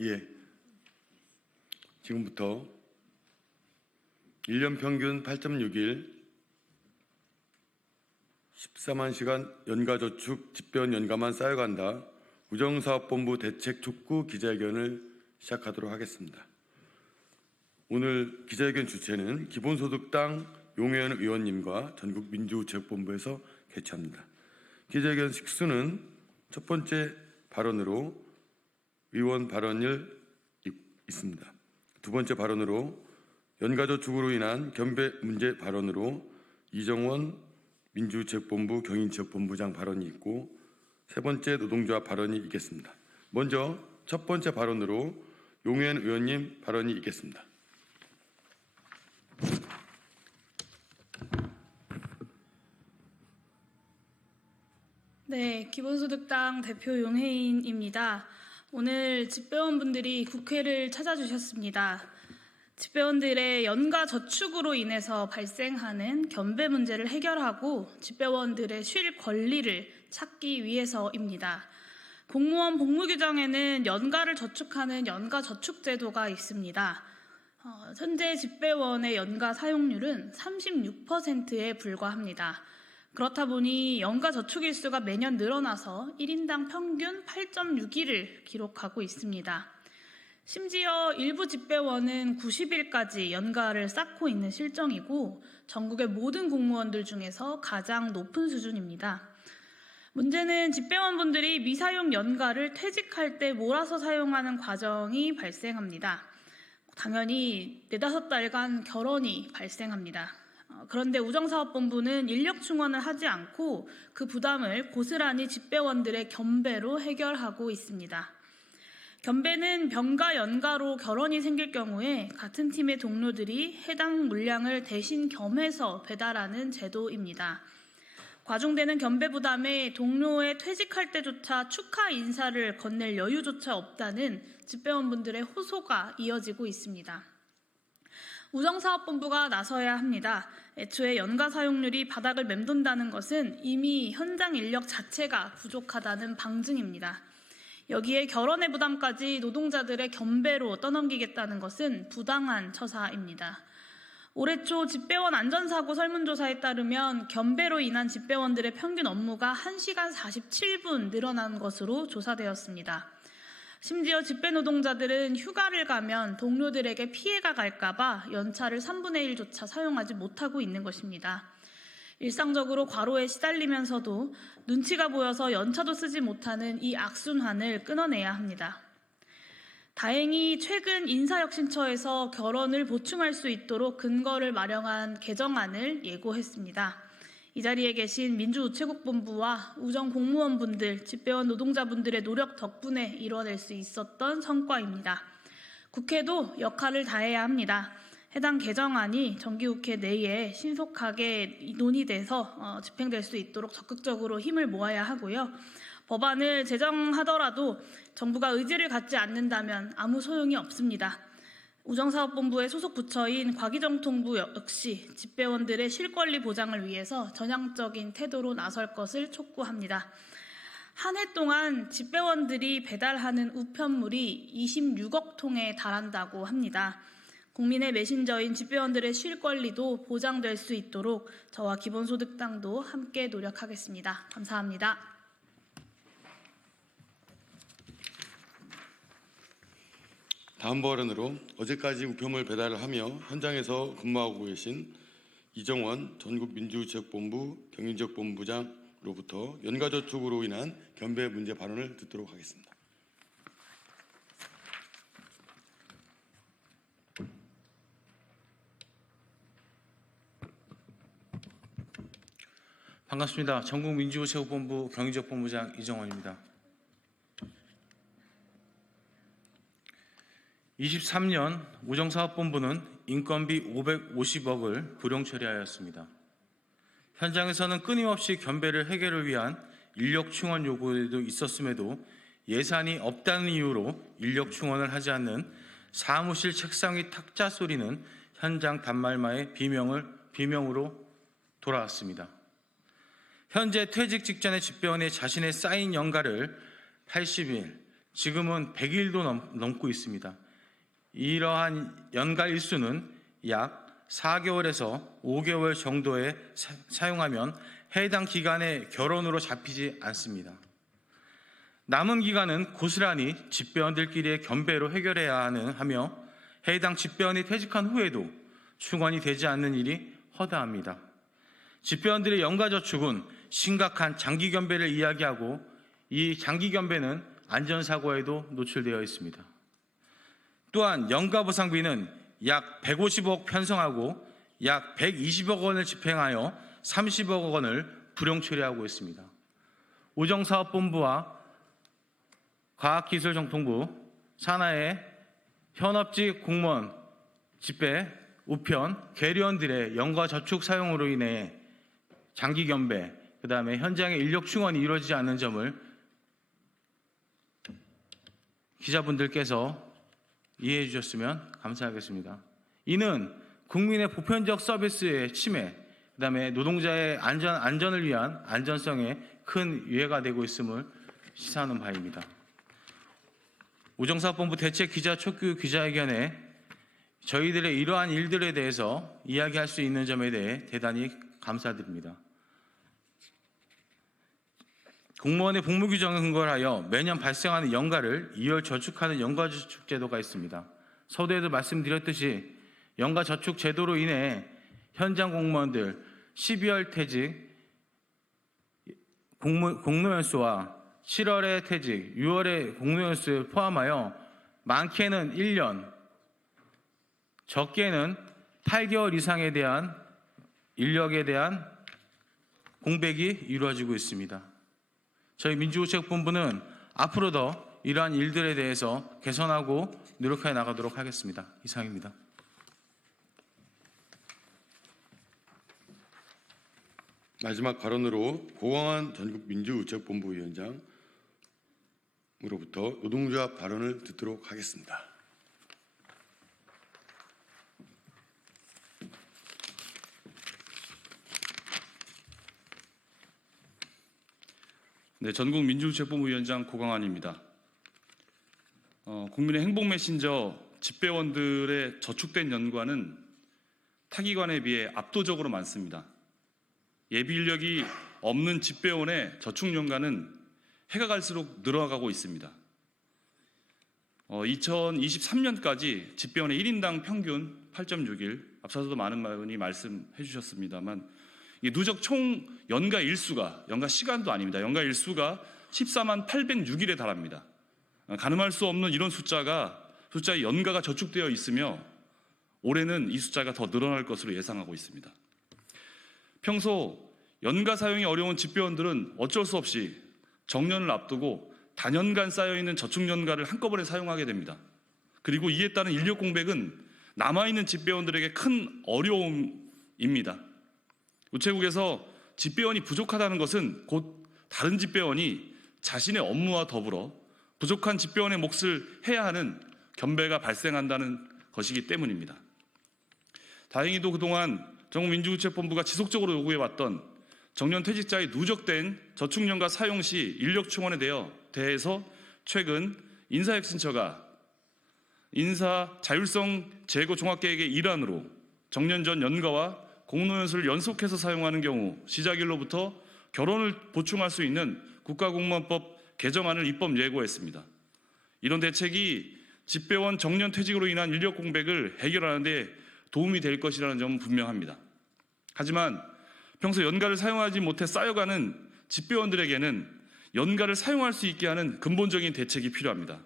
예, 지금부터 1년 평균 8.6일 14만 시간 연가저축 집배원 연가만 쌓여간다. 우정사업본부 대책 촉구 기자회견을 시작하도록 하겠습니다. 오늘 기자회견 주최는 기본소득당 용혜연 의원님과 전국민주우체국본부에서 개최합니다. 기자회견 식수는 첫 번째 발언으로 의원 발언을 있습니다. 두 번째 발언으로 연가저축으로 인한 겸배 문제 발언으로 이정원 민주우체국본부 경인지역본부장 발언이 있고 세 번째 노동조합 발언이 있겠습니다. 먼저 첫 번째 발언으로 용혜연 의원님 발언이 있겠습니다. 네, 기본소득당 대표 용혜인입니다. 오늘 집배원분들이 국회를 찾아주셨습니다. 집배원들의 연가 저축으로 인해서 발생하는 겸배 문제를 해결하고 집배원들의 쉴 권리를 찾기 위해서입니다. 공무원 복무규정에는 연가를 저축하는 연가저축제도가 있습니다. 현재 집배원의 연가 사용률은 36%에 불과합니다. 그렇다 보니 연가 저축일수가 매년 늘어나서 1인당 평균 8.6일을 기록하고 있습니다. 심지어 일부 집배원은 90일까지 연가를 쌓고 있는 실정이고 전국의 모든 공무원들 중에서 가장 높은 수준입니다. 문제는 집배원분들이 미사용 연가를 퇴직할 때 몰아서 사용하는 과정이 발생합니다. 당연히 4-5달간 결혼이 발생합니다. 그런데 우정사업본부는 인력 충원을 하지 않고 그 부담을 고스란히 집배원들의 겸배로 해결하고 있습니다. 겸배는 병가 연가로 결혼이 생길 경우에 같은 팀의 동료들이 해당 물량을 대신 겸해서 배달하는 제도입니다. 과중되는 겸배 부담에 동료의 퇴직할 때조차 축하 인사를 건넬 여유조차 없다는 집배원분들의 호소가 이어지고 있습니다. 우정사업본부가 나서야 합니다. 애초에 연가 사용률이 바닥을 맴돈다는 것은 이미 현장 인력 자체가 부족하다는 방증입니다. 여기에 결혼의 부담까지 노동자들의 겸배로 떠넘기겠다는 것은 부당한 처사입니다. 올해 초 집배원 안전사고 설문조사에 따르면 겸배로 인한 집배원들의 평균 업무가 1시간 47분 늘어난 것으로 조사되었습니다. 심지어 집배 노동자들은 휴가를 가면 동료들에게 피해가 갈까봐 연차를 3분의 1조차 사용하지 못하고 있는 것입니다. 일상적으로 과로에 시달리면서도 눈치가 보여서 연차도 쓰지 못하는 이 악순환을 끊어내야 합니다. 다행히 최근 인사혁신처에서 결혼을 보충할 수 있도록 근거를 마련한 개정안을 예고했습니다. 이 자리에 계신 민주우체국본부와 우정공무원분들, 집배원 노동자분들의 노력 덕분에 이뤄낼 수 있었던 성과입니다. 국회도 역할을 다해야 합니다. 해당 개정안이 정기국회 내에 신속하게 논의돼서 집행될 수 있도록 적극적으로 힘을 모아야 하고요. 법안을 제정하더라도 정부가 의지를 갖지 않는다면 아무 소용이 없습니다. 우정사업본부의 소속 부처인 과기정통부 역시 집배원들의 실권리 보장을 위해서 전향적인 태도로 나설 것을 촉구합니다. 한 해 동안 집배원들이 배달하는 우편물이 26억 통에 달한다고 합니다. 국민의 메신저인 집배원들의 실권리도 보장될 수 있도록 저와 기본소득당도 함께 노력하겠습니다. 감사합니다. 다음 발언으로 어제까지 우편물 배달을 하며 현장에서 근무하고 계신 이정원 전국민주우체국본부 경인지역본부장으로부터 연가저축으로 인한 겸배 문제 발언을 듣도록 하겠습니다. 반갑습니다. 전국민주우체국본부 경인지역본부장 이정원입니다. 23년 우정사업본부는 인건비 550억을 불용 처리하였습니다. 현장에서는 끊임없이 겸배를 해결을 위한 인력 충원 요구도 있었음에도 예산이 없다는 이유로 인력 충원을 하지 않는 사무실 책상 위 탁자 소리는 현장 단말마의 비명으로 돌아왔습니다. 현재 퇴직 직전의 집배원이 자신의 쌓인 연가를 80일, 지금은 100일도 넘고 있습니다. 이러한 연가 일수는 약 4개월에서 5개월 정도에 사용하면 해당 기간의 결혼으로 잡히지 않습니다. 남은 기간은 고스란히 집배원들끼리의 겸배로 해결해야 하며 해당 집배원이 퇴직한 후에도 충원이 되지 않는 일이 허다합니다. 집배원들의 연가저축은 심각한 장기견배를 이야기하고 이 장기견배는 안전사고에도 노출되어 있습니다. 또한 연가보상비는 약 150억 편성하고 약 120억 원을 집행하여 30억 원을 불용 처리하고 있습니다. 우정사업본부와 과학기술정통부 산하의 현업직 공무원 집배, 우편, 계류원들의 연가저축 사용으로 인해 장기견배, 그다음에 현장의 인력 충원이 이루어지지 않는 점을 기자분들께서 이해해 주셨으면 감사하겠습니다. 이는 국민의 보편적 서비스의 침해, 그다음에 노동자의 안전을 위한 안전성에 큰 위해가 되고 있음을 시사하는 바입니다. 우정사업본부 대책 기자 촉구 기자회견에 저희들의 이러한 일들에 대해서 이야기할 수 있는 점에 대해 대단히 감사드립니다. 공무원의 복무 규정에 근거를 하여 매년 발생하는 연가를 2월 저축하는 연가저축 제도가 있습니다. 서두에도 말씀드렸듯이 연가저축 제도로 인해 현장 공무원들 12월 퇴직, 공로연수와 7월에 퇴직, 6월에 공로연수를 포함하여 많게는 1년, 적게는 8개월 이상에 대한 인력에 대한 공백이 이루어지고 있습니다. 저희 민주우체국본부는 앞으로 더 이러한 일들에 대해서 개선하고 노력해 나가도록 하겠습니다. 이상입니다. 마지막 발언으로 고광환 전국민주우체국본부위원장으로부터 노동조합 발언을 듣도록 하겠습니다. 네, 전국민주우체국본부위원장 고광환입니다. 국민의 행복 메신저 집배원들의 저축된 연관은 타기관에 비해 압도적으로 많습니다. 예비 인력이 없는 집배원의 저축 연간은 해가 갈수록 늘어가고 있습니다. 2023년까지 집배원의 1인당 평균 8.6일, 앞서서도 많은 분이 말씀해 주셨습니다만 이 누적 총 연가 일수가, 연가 시간도 아닙니다. 연가 일수가 14만 806일에 달합니다. 가늠할 수 없는 이런 숫자의 연가가 저축되어 있으며 올해는 이 숫자가 더 늘어날 것으로 예상하고 있습니다. 평소 연가 사용이 어려운 집배원들은 어쩔 수 없이 정년을 앞두고 단연간 쌓여있는 저축연가를 한꺼번에 사용하게 됩니다. 그리고 이에 따른 인력 공백은 남아있는 집배원들에게 큰 어려움입니다. 우체국에서 집배원이 부족하다는 것은 곧 다른 집배원이 자신의 업무와 더불어 부족한 집배원의 몫을 해야 하는 겸배가 발생한다는 것이기 때문입니다. 다행히도 그동안 전국민주우체국본부가 지속적으로 요구해왔던 정년퇴직자의 누적된 저축연가 사용 시 인력 충원에 대해서 최근 인사혁신처가 인사 자율성 재고 종합계획의 일환으로 정년 전 연가와 공로연수를 연속해서 사용하는 경우 시작일로부터 결혼을 보충할 수 있는 국가공무원법 개정안을 입법 예고했습니다. 이런 대책이 집배원 정년 퇴직으로 인한 인력 공백을 해결하는 데 도움이 될 것이라는 점은 분명합니다. 하지만 평소 연가를 사용하지 못해 쌓여가는 집배원들에게는 연가를 사용할 수 있게 하는 근본적인 대책이 필요합니다.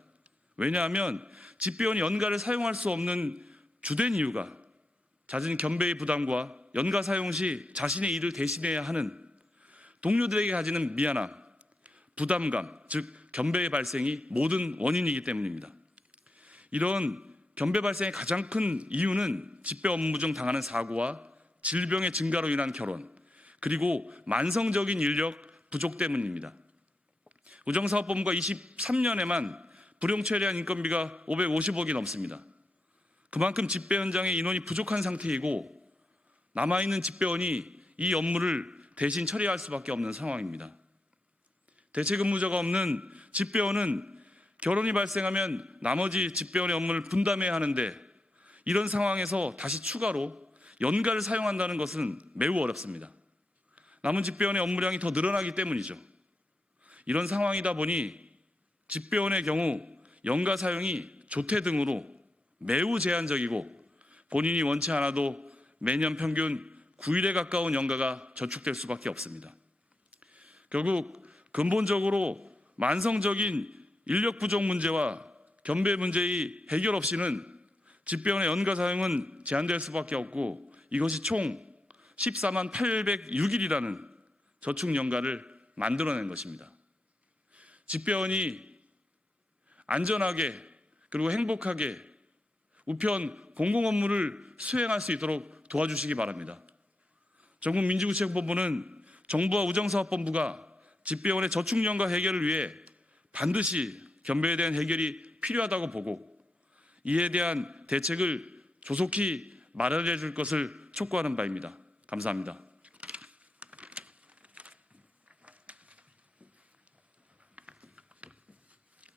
왜냐하면 집배원이 연가를 사용할 수 없는 주된 이유가 잦은 겸배의 부담과 연가 사용 시 자신의 일을 대신해야 하는 동료들에게 가지는 미안함, 부담감, 즉 겸배의 발생이 모든 원인이기 때문입니다. 이런 겸배 발생의 가장 큰 이유는 집배 업무 중 당하는 사고와 질병의 증가로 인한 결혼, 그리고 만성적인 인력 부족 때문입니다. 우정사업본부가 23년에만 불용 처리한 인건비가 550억이 넘습니다. 그만큼 집배 현장의 인원이 부족한 상태이고 남아있는 집배원이 이 업무를 대신 처리할 수밖에 없는 상황입니다. 대체 근무자가 없는 집배원은 결혼이 발생하면 나머지 집배원의 업무를 분담해야 하는데 이런 상황에서 다시 추가로 연가를 사용한다는 것은 매우 어렵습니다. 남은 집배원의 업무량이 더 늘어나기 때문이죠. 이런 상황이다 보니 집배원의 경우 연가 사용이 조퇴 등으로 매우 제한적이고 본인이 원치 않아도 매년 평균 9일에 가까운 연가가 저축될 수밖에 없습니다. 결국 근본적으로 만성적인 인력 부족 문제와 겸배 문제의 해결 없이는 집배원의 연가 사용은 제한될 수밖에 없고 이것이 총 14만 806일이라는 저축 연가를 만들어낸 것입니다. 집배원이 안전하게 그리고 행복하게 우편 공공 업무를 수행할 수 있도록 도와주시기 바랍니다. 전국민주구체본부는 정부와 우정사업본부가 집배원의 저축 연가 해결을 위해 반드시 겸배에 대한 해결이 필요하다고 보고 이에 대한 대책을 조속히 마련해 줄 것을 촉구하는 바입니다. 감사합니다.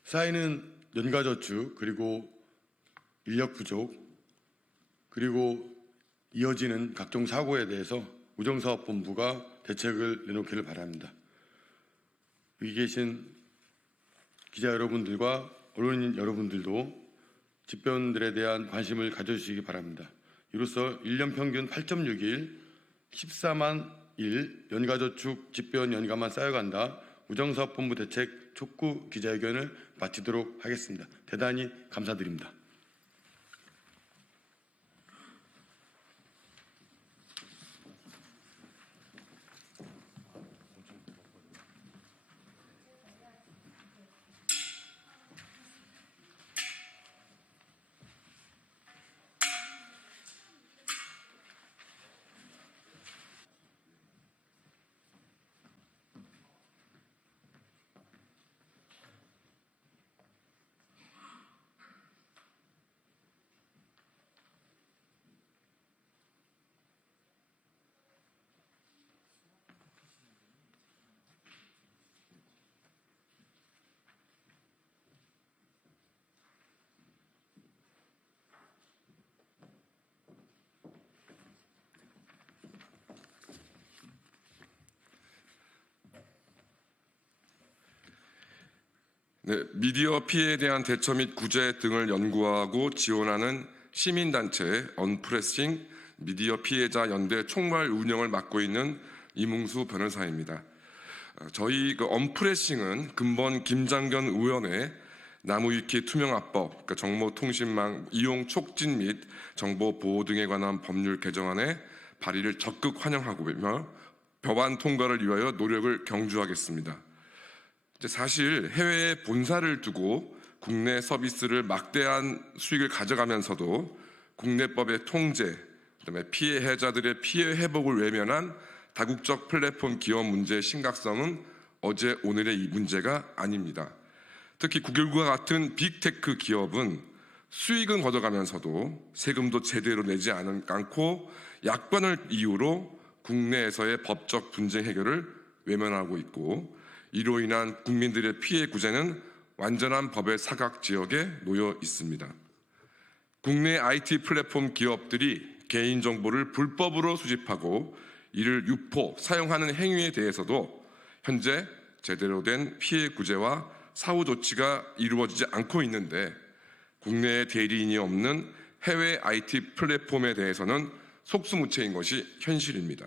쌓이는 연가저축 그리고 인력 부족 그리고 이어지는 각종 사고에 대해서 우정사업본부가 대책을 내놓기를 바랍니다. 여기 계신 기자 여러분들과 언론인 여러분들도 집배원들에 대한 관심을 가져주시기 바랍니다. 이로써 1년 평균 8.6일 14만 일 연가저축 집배원 연가만 쌓여간다. 우정사업본부 대책 촉구 기자회견을 마치도록 하겠습니다. 대단히 감사드립니다. 네, 미디어 피해에 대한 대처 및 구제 등을 연구하고 지원하는 시민단체 언프레싱 미디어 피해자 연대 총괄 운영을 맡고 있는 이뭉수 변호사입니다. 저희 언프레싱은 근본 김장견 의원의 나무위키 투명화법, 그러니까 정보통신망 이용 촉진 및 정보 보호 등에 관한 법률 개정안의 발의를 적극 환영하고며 법안 통과를 위하여 노력을 경주하겠습니다. 사실 해외에 본사를 두고 국내 서비스를 막대한 수익을 가져가면서도 국내법의 통제, 그다음에 피해자들의 피해 회복을 외면한 다국적 플랫폼 기업 문제의 심각성은 어제 오늘의 이 문제가 아닙니다. 특히 구글과 같은 빅테크 기업은 수익은 걷어가면서도 세금도 제대로 내지 않고 약관을 이유로 국내에서의 법적 분쟁 해결을 외면하고 있고 이로 인한 국민들의 피해 구제는 완전한 법의 사각지역에 놓여 있습니다. 국내 IT 플랫폼 기업들이 개인정보를 불법으로 수집하고 이를 유포, 사용하는 행위에 대해서도 현재 제대로 된 피해 구제와 사후 조치가 이루어지지 않고 있는데 국내에 대리인이 없는 해외 IT 플랫폼에 대해서는 속수무책인 것이 현실입니다.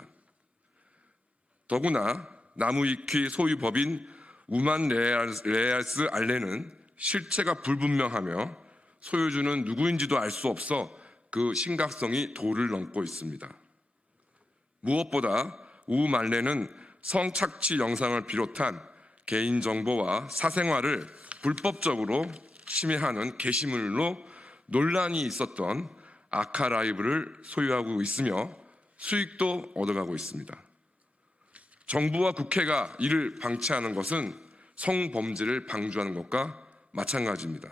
더구나 나무위키 소유법인 우만 레알스 알렌은 실체가 불분명하며 소유주는 누구인지도 알 수 없어 그 심각성이 도를 넘고 있습니다. 무엇보다 우만레는 성착취 영상을 비롯한 개인정보와 사생활을 불법적으로 침해하는 게시물로 논란이 있었던 아카라이브를 소유하고 있으며 수익도 얻어가고 있습니다. 정부와 국회가 이를 방치하는 것은 성범죄를 방조하는 것과 마찬가지입니다.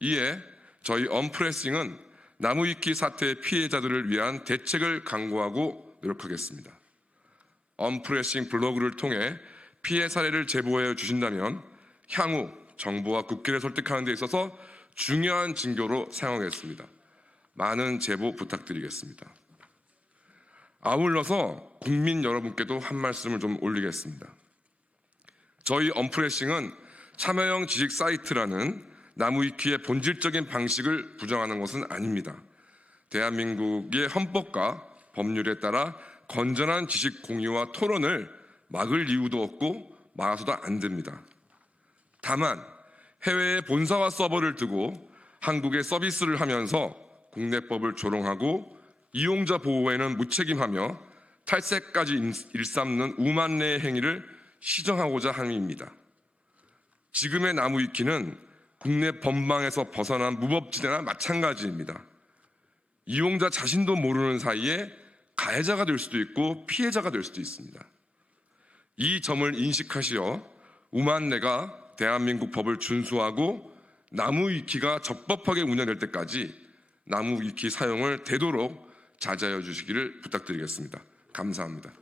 이에 저희 언프레싱은 나무위키 사태의 피해자들을 위한 대책을 강구하고 노력하겠습니다. 언프레싱 블로그를 통해 피해 사례를 제보해 주신다면 향후 정부와 국회를 설득하는 데 있어서 중요한 징조로 사용했습니다. 많은 제보 부탁드리겠습니다. 아울러서 국민 여러분께도 한 말씀을 좀 올리겠습니다. 저희 언프레싱은 참여형 지식 사이트라는 나무위키의 본질적인 방식을 부정하는 것은 아닙니다. 대한민국의 헌법과 법률에 따라 건전한 지식 공유와 토론을 막을 이유도 없고 막아서도 안 됩니다. 다만 해외에 본사와 서버를 두고 한국에 서비스를 하면서 국내법을 조롱하고 이용자 보호에는 무책임하며 탈세까지 일삼는 우만례의 행위를 시정하고자 함입니다. 지금의 나무위키는 국내 법망에서 벗어난 무법지대나 마찬가지입니다. 이용자 자신도 모르는 사이에 가해자가 될 수도 있고 피해자가 될 수도 있습니다. 이 점을 인식하시어 우만례가 대한민국 법을 준수하고 나무위키가 적법하게 운영될 때까지 나무위키 사용을 되도록 자제하여 주시기를 부탁드리겠습니다. 감사합니다.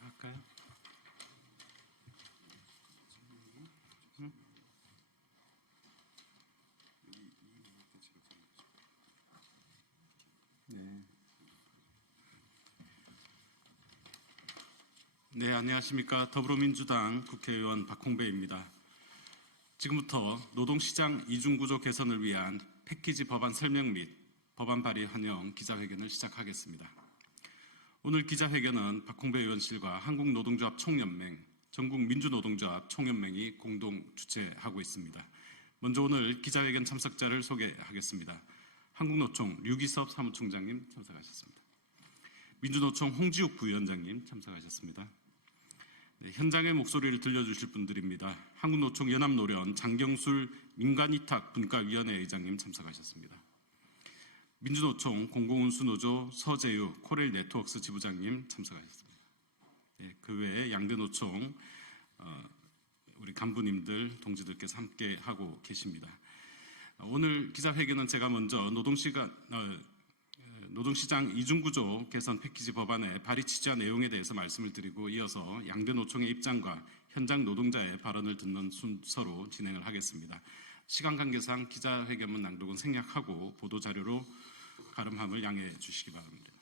할까요? 네, 안녕하십니까. 더불어민주당 국회의원 박홍배입니다. 지금부터 노동시장 이중구조 개선을 위한 패키지 법안 설명 및 법안 발의 환영 기자회견을 시작하겠습니다. 오늘 기자회견은 박홍배 의원실과 한국노동조합 총연맹, 전국민주노동조합 총연맹이 공동 주최하고 있습니다. 먼저 오늘 기자회견 참석자를 소개하겠습니다. 한국노총 류기섭 사무총장님 참석하셨습니다. 민주노총 홍지욱 부위원장님 참석하셨습니다. 네, 현장의 목소리를 들려주실 분들입니다. 한국노총 연합노련 장경술 민간위탁 분과위원회 의장님 참석하셨습니다. 민주노총 공공운수노조 서재유 코렐 네트워크스 지부장님 참석하셨습니다. 네, 그 외에 양대노총 우리 간부님들 동지들께서 함께 하고 계십니다. 오늘 기자회견은 제가 먼저 노동시장 이중구조 개선 패키지 법안의 발의 취지와 내용에 대해서 말씀을 드리고 이어서 양대노총의 입장과 현장 노동자의 발언을 듣는 순서로 진행을 하겠습니다. 시간 관계상 기자회견문 낭독은 생략하고 보도자료로 가름함을 양해해 주시기 바랍니다.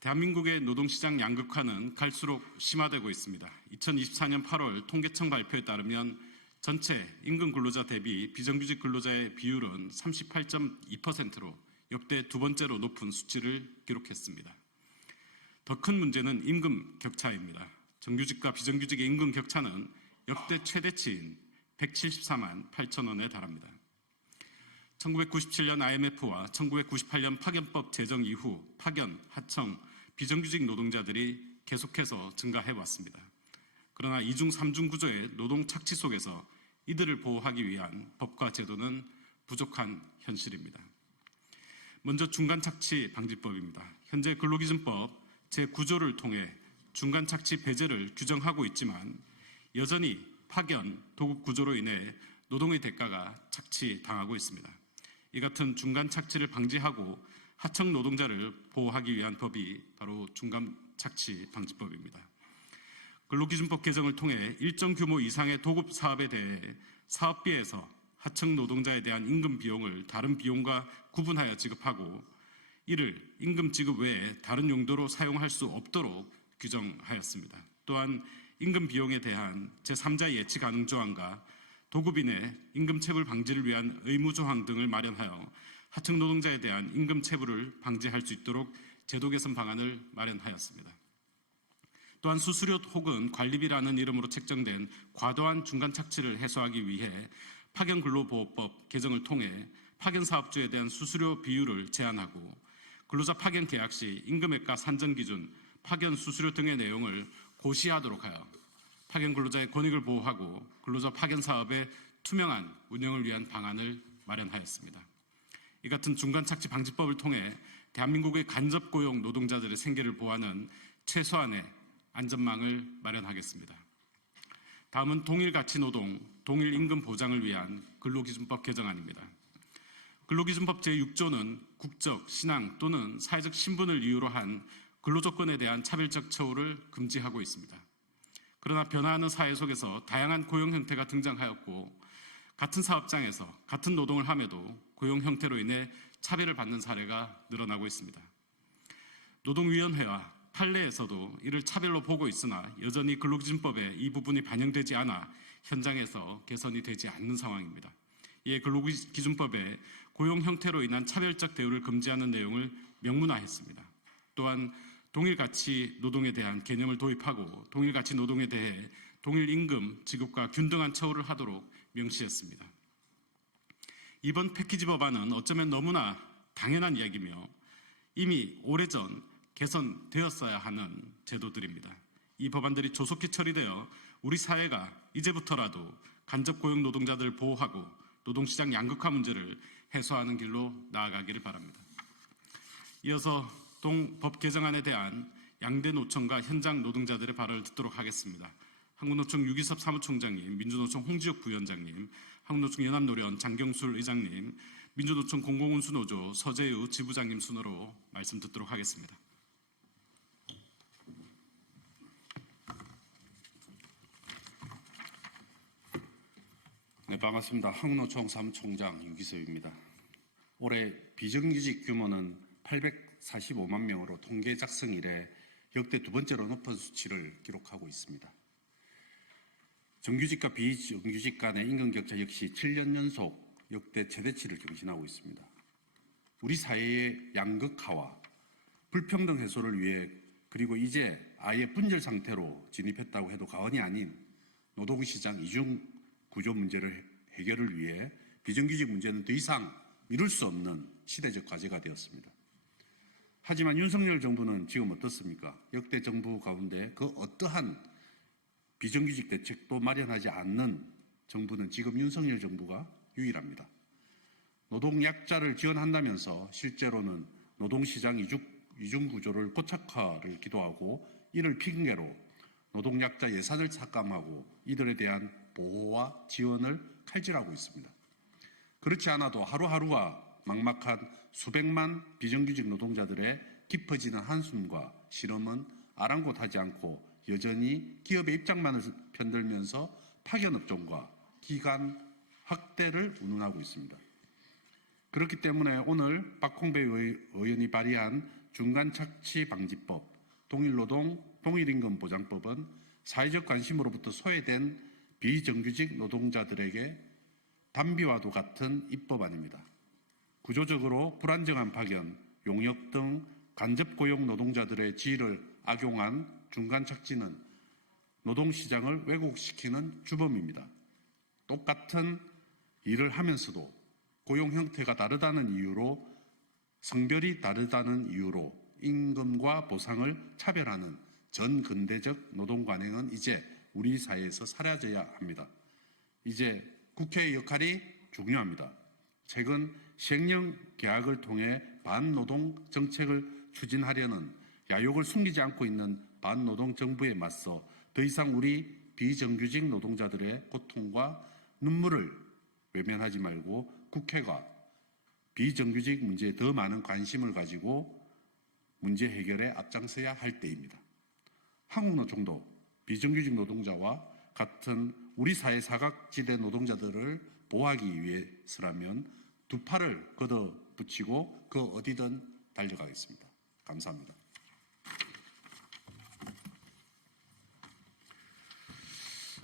대한민국의 노동시장 양극화는 갈수록 심화되고 있습니다. 2024년 8월 통계청 발표에 따르면 전체 임금 근로자 대비 비정규직 근로자의 비율은 38.2%로 역대 두 번째로 높은 수치를 기록했습니다. 더 큰 문제는 임금 격차입니다. 정규직과 비정규직의 임금 격차는 역대 최대치인 174만 8천 원에 달합니다. 1997년 IMF와 1998년 파견법 제정 이후 파견, 하청, 비정규직 노동자들이 계속해서 증가해왔습니다. 그러나 이중 삼중 구조의 노동 착취 속에서 이들을 보호하기 위한 법과 제도는 부족한 현실입니다. 먼저 중간착취 방지법입니다. 현재 근로기준법 제9조를 통해 중간착취 배제를 규정하고 있지만 여전히 파견, 도급 구조로 인해 노동의 대가가 착취당하고 있습니다. 이 같은 중간착취를 방지하고 하청 노동자를 보호하기 위한 법이 바로 중간착취 방지법입니다. 근로기준법 개정을 통해 일정 규모 이상의 도급 사업에 대해 사업비에서 하청 노동자에 대한 임금 비용을 다른 비용과 구분하여 지급하고 이를 임금 지급 외에 다른 용도로 사용할 수 없도록 규정하였습니다. 또한 임금 비용에 대한 제3자 예치 가능 조항과 도급인의 임금 체불 방지를 위한 의무 조항 등을 마련하여 하청 노동자에 대한 임금 체불을 방지할 수 있도록 제도 개선 방안을 마련하였습니다. 또한 수수료 혹은 관리비라는 이름으로 책정된 과도한 중간 착취를 해소하기 위해 파견근로보호법 개정을 통해 파견사업주에 대한 수수료 비율을 제한하고 근로자 파견 계약 시 임금액과 산정 기준, 파견 수수료 등의 내용을 고시하도록 하여 파견 근로자의 권익을 보호하고 근로자 파견 사업의 투명한 운영을 위한 방안을 마련하였습니다. 이 같은 중간착취 방지법을 통해 대한민국의 간접 고용 노동자들의 생계를 보호하는 최소한의 안전망을 마련하겠습니다. 다음은 동일가치노동, 동일임금 보장을 위한 근로기준법 개정안입니다. 근로기준법 제6조는 국적, 신앙 또는 사회적 신분을 이유로 한 근로조건에 대한 차별적 처우를 금지하고 있습니다. 그러나 변화하는 사회 속에서 다양한 고용 형태가 등장하였고 같은 사업장에서 같은 노동을 함에도 고용 형태로 인해 차별을 받는 사례가 늘어나고 있습니다. 노동위원회와 판례에서도 이를 차별로 보고 있으나 여전히 근로기준법에 이 부분이 반영되지 않아 현장에서 개선이 되지 않는 상황입니다. 이에 근로기준법에 고용 형태로 인한 차별적 대우를 금지하는 내용을 명문화했습니다. 또한 동일가치 노동에 대한 개념을 도입하고 동일가치 노동에 대해 동일임금 지급과 균등한 처우를 하도록 명시했습니다. 이번 패키지 법안은 어쩌면 너무나 당연한 이야기며 이미 오래전 개선되었어야 하는 제도들입니다. 이 법안들이 조속히 처리되어 우리 사회가 이제부터라도 간접 고용 노동자들을 보호하고 노동시장 양극화 문제를 해소하는 길로 나아가기를 바랍니다. 이어서 법 개정안에 대한 양대 노총과 현장 노동자들의 발언을 듣도록 하겠습니다. 한국노총 유기섭 사무총장님, 민주노총 홍지욱 부위원장님, 한국노총 연합노련 장경술 의장님, 민주노총 공공운수노조 서재유 지부장님 순으로 말씀 듣도록 하겠습니다. 네, 반갑습니다. 한국노총 사무총장 유기섭입니다. 올해 비정규직 규모는 845만 명으로 통계 작성 이래 역대 두 번째로 높은 수치를 기록하고 있습니다. 정규직과 비정규직 간의 임금 격차 역시 7년 연속 역대 최대치를 경신하고 있습니다. 우리 사회의 양극화와 불평등 해소를 위해 그리고 이제 아예 분절 상태로 진입했다고 해도 과언이 아닌 노동시장 이중 구조 문제를 해결을 위해 비정규직 문제는 더 이상 미룰 수 없는 시대적 과제가 되었습니다. 하지만 윤석열 정부는 지금 어떻습니까? 역대 정부 가운데 그 어떠한 비정규직 대책도 마련하지 않는 정부는 지금 윤석열 정부가 유일합니다. 노동 약자를 지원한다면서 실제로는 노동시장 이중 구조를 고착화를 기도하고 이를 핑계로 노동 약자 예산을 삭감하고 이들에 대한 보호와 지원을 칼질하고 있습니다. 그렇지 않아도 하루하루가 막막한 수백만 비정규직 노동자들의 깊어지는 한숨과 실험은 아랑곳하지 않고 여전히 기업의 입장만을 편들면서 파견업종과 기간 확대를 운운하고 있습니다. 그렇기 때문에 오늘 박홍배 의원이 발의한 중간착취방지법, 동일노동, 동일임금보장법은 사회적 관심으로부터 소외된 비정규직 노동자들에게 담비와도 같은 입법안입니다. 구조적으로 불안정한 파견, 용역 등 간접고용 노동자들의 지위를 악용한 중간착취는 노동시장을 왜곡시키는 주범입니다. 똑같은 일을 하면서도 고용 형태가 다르다는 이유로 성별이 다르다는 이유로 임금과 보상을 차별하는 전근대적 노동관행은 이제 우리 사회에서 사라져야 합니다. 이제 국회의 역할이 중요합니다. 최근 시행령 개혁을 통해 반노동 정책을 추진하려는 야욕을 숨기지 않고 있는 반노동 정부에 맞서 더 이상 우리 비정규직 노동자들의 고통과 눈물을 외면하지 말고 국회가 비정규직 문제에 더 많은 관심을 가지고 문제 해결에 앞장서야 할 때입니다. 한국노총도 비정규직 노동자와 같은 우리 사회 사각지대 노동자들을 보호하기 위해서라면 두 팔을 걷어붙이고 그 어디든 달려가겠습니다. 감사합니다.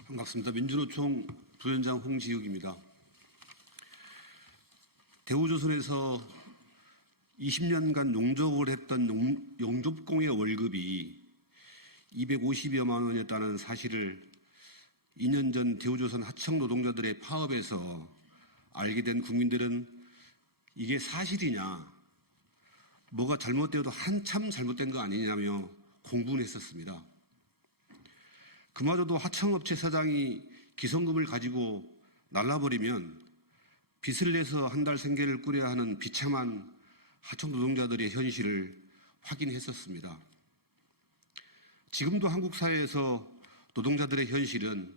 반갑습니다. 민주노총 부위원장 홍지욱입니다. 대우조선에서 20년간 농적을 했던 용접공의 월급이 250여만 원이었다는 사실을 2년 전 대우조선 하청 노동자들의 파업에서 알게 된 국민들은 이게 사실이냐, 뭐가 잘못되어도 한참 잘못된 거 아니냐며 공분했었습니다. 그마저도 하청업체 사장이 기성금을 가지고 날라버리면 빚을 내서 한 달 생계를 꾸려야 하는 비참한 하청 노동자들의 현실을 확인했었습니다. 지금도 한국 사회에서 노동자들의 현실은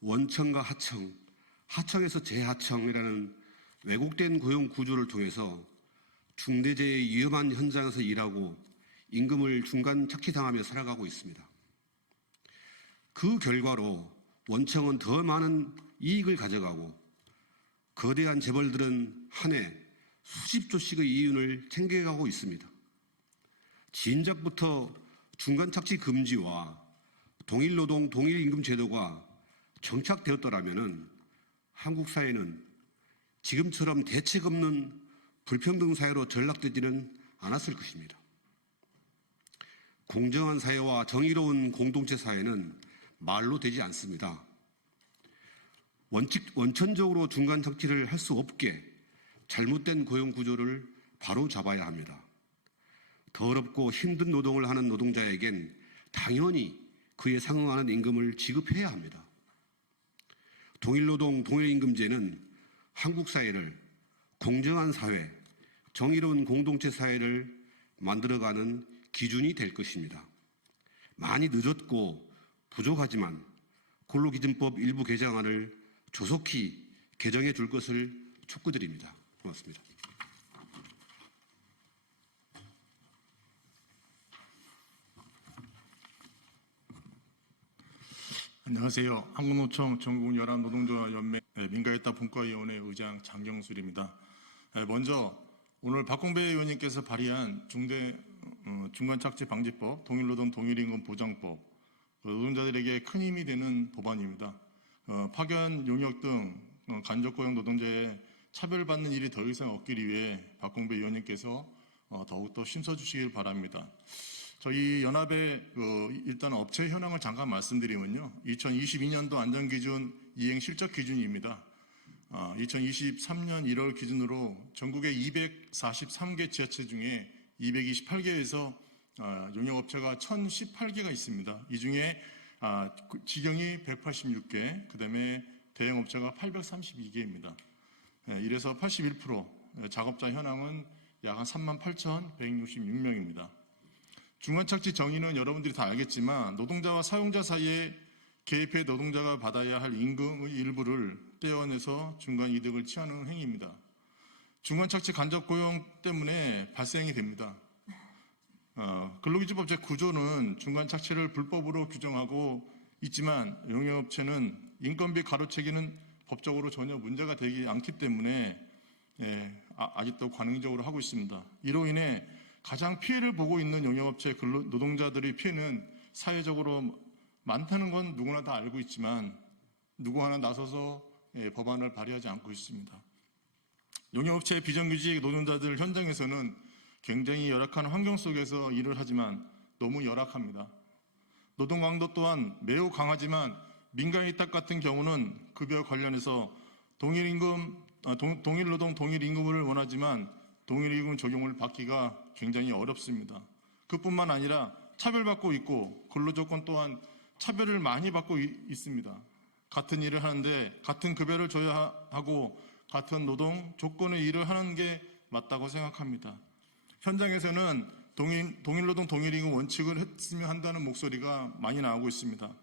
원청과 하청, 하청에서 재하청이라는 왜곡된 고용 구조를 통해서 중대재해의 위험한 현장에서 일하고 임금을 중간 착취당하며 살아가고 있습니다. 그 결과로 원청은 더 많은 이익을 가져가고 거대한 재벌들은 한 해 수십조씩의 이윤을 챙겨가고 있습니다. 진작부터 중간 착취 금지와 동일노동 동일임금 제도가 정착되었더라면 한국 사회는 지금처럼 대책 없는 불평등 사회로 전락되지는 않았을 것입니다. 공정한 사회와 정의로운 공동체 사회는 말로 되지 않습니다. 원천적으로 중간 착취를 할 수 없게 잘못된 고용 구조를 바로 잡아야 합니다. 더럽고 힘든 노동을 하는 노동자에겐 당연히 그에 상응하는 임금을 지급해야 합니다. 동일노동 동일임금제는 한국 사회를 공정한 사회, 정의로운 공동체 사회를 만들어가는 기준이 될 것입니다. 많이 늦었고 부족하지만 근로기준법 일부 개정안을 조속히 개정해 줄 것을 촉구드립니다. 고맙습니다. 안녕하세요. 한국노총 전국연합노동조합연맹 민가협답 분과위원회 의장 장경술입니다. 먼저 오늘 박홍배 의원님께서 발의한 중간착취 방지법, 동일노동 동일임금 보장법, 노동자들에게 큰 힘이 되는 법안입니다. 파견, 용역 등 간접고용 노동자의 차별받는 일이 더 이상 없기를 위해 박홍배 의원님께서 더욱더 힘써주시길 바랍니다. 저희 연합의 일단 업체 현황을 잠깐 말씀드리면요. 2022년도 안전기준 이행 실적 기준입니다. 2023년 1월 기준으로 전국의 243개 지자체 중에 228개에서 용역업체가 1018개가 있습니다. 이 중에 직영이 186개, 그 다음에 대형업체가 832개입니다. 이래서 81%, 작업자 현황은 약 한 38,166명입니다. 중간착취 정의는 여러분들이 다 알겠지만 노동자와 사용자 사이에 개입해 노동자가 받아야 할 임금의 일부를 떼어내서 중간 이득을 취하는 행위입니다. 중간착취 간접고용 때문에 발생이 됩니다. 근로기준법 제9조는 중간착취를 불법으로 규정하고 있지만 용역업체는 인건비 가로채기는 법적으로 전혀 문제가 되지 않기 때문에 아직도 관행적으로 하고 있습니다. 이로 인해 가장 피해를 보고 있는 용역업체 노동자들의 피해는 사회적으로 많다는 건 누구나 다 알고 있지만 누구 하나 나서서 법안을 발의하지 않고 있습니다. 용역업체 비정규직 노동자들 현장에서는 굉장히 열악한 환경 속에서 일을 하지만 너무 열악합니다. 노동 강도 또한 매우 강하지만 민간위탁 같은 경우는 급여 관련해서 동일노동 동일임금을 원하지만 동일임금 적용을 받기가 굉장히 어렵습니다. 그뿐만 아니라 차별받고 있고 근로조건 또한 차별을 많이 받고 있습니다. 같은 일을 하는데 같은 급여를 줘야 하고 같은 노동 조건의 일을 하는 게 맞다고 생각합니다. 현장에서는 동일노동 동일임금 원칙을 했으면 한다는 목소리가 많이 나오고 있습니다.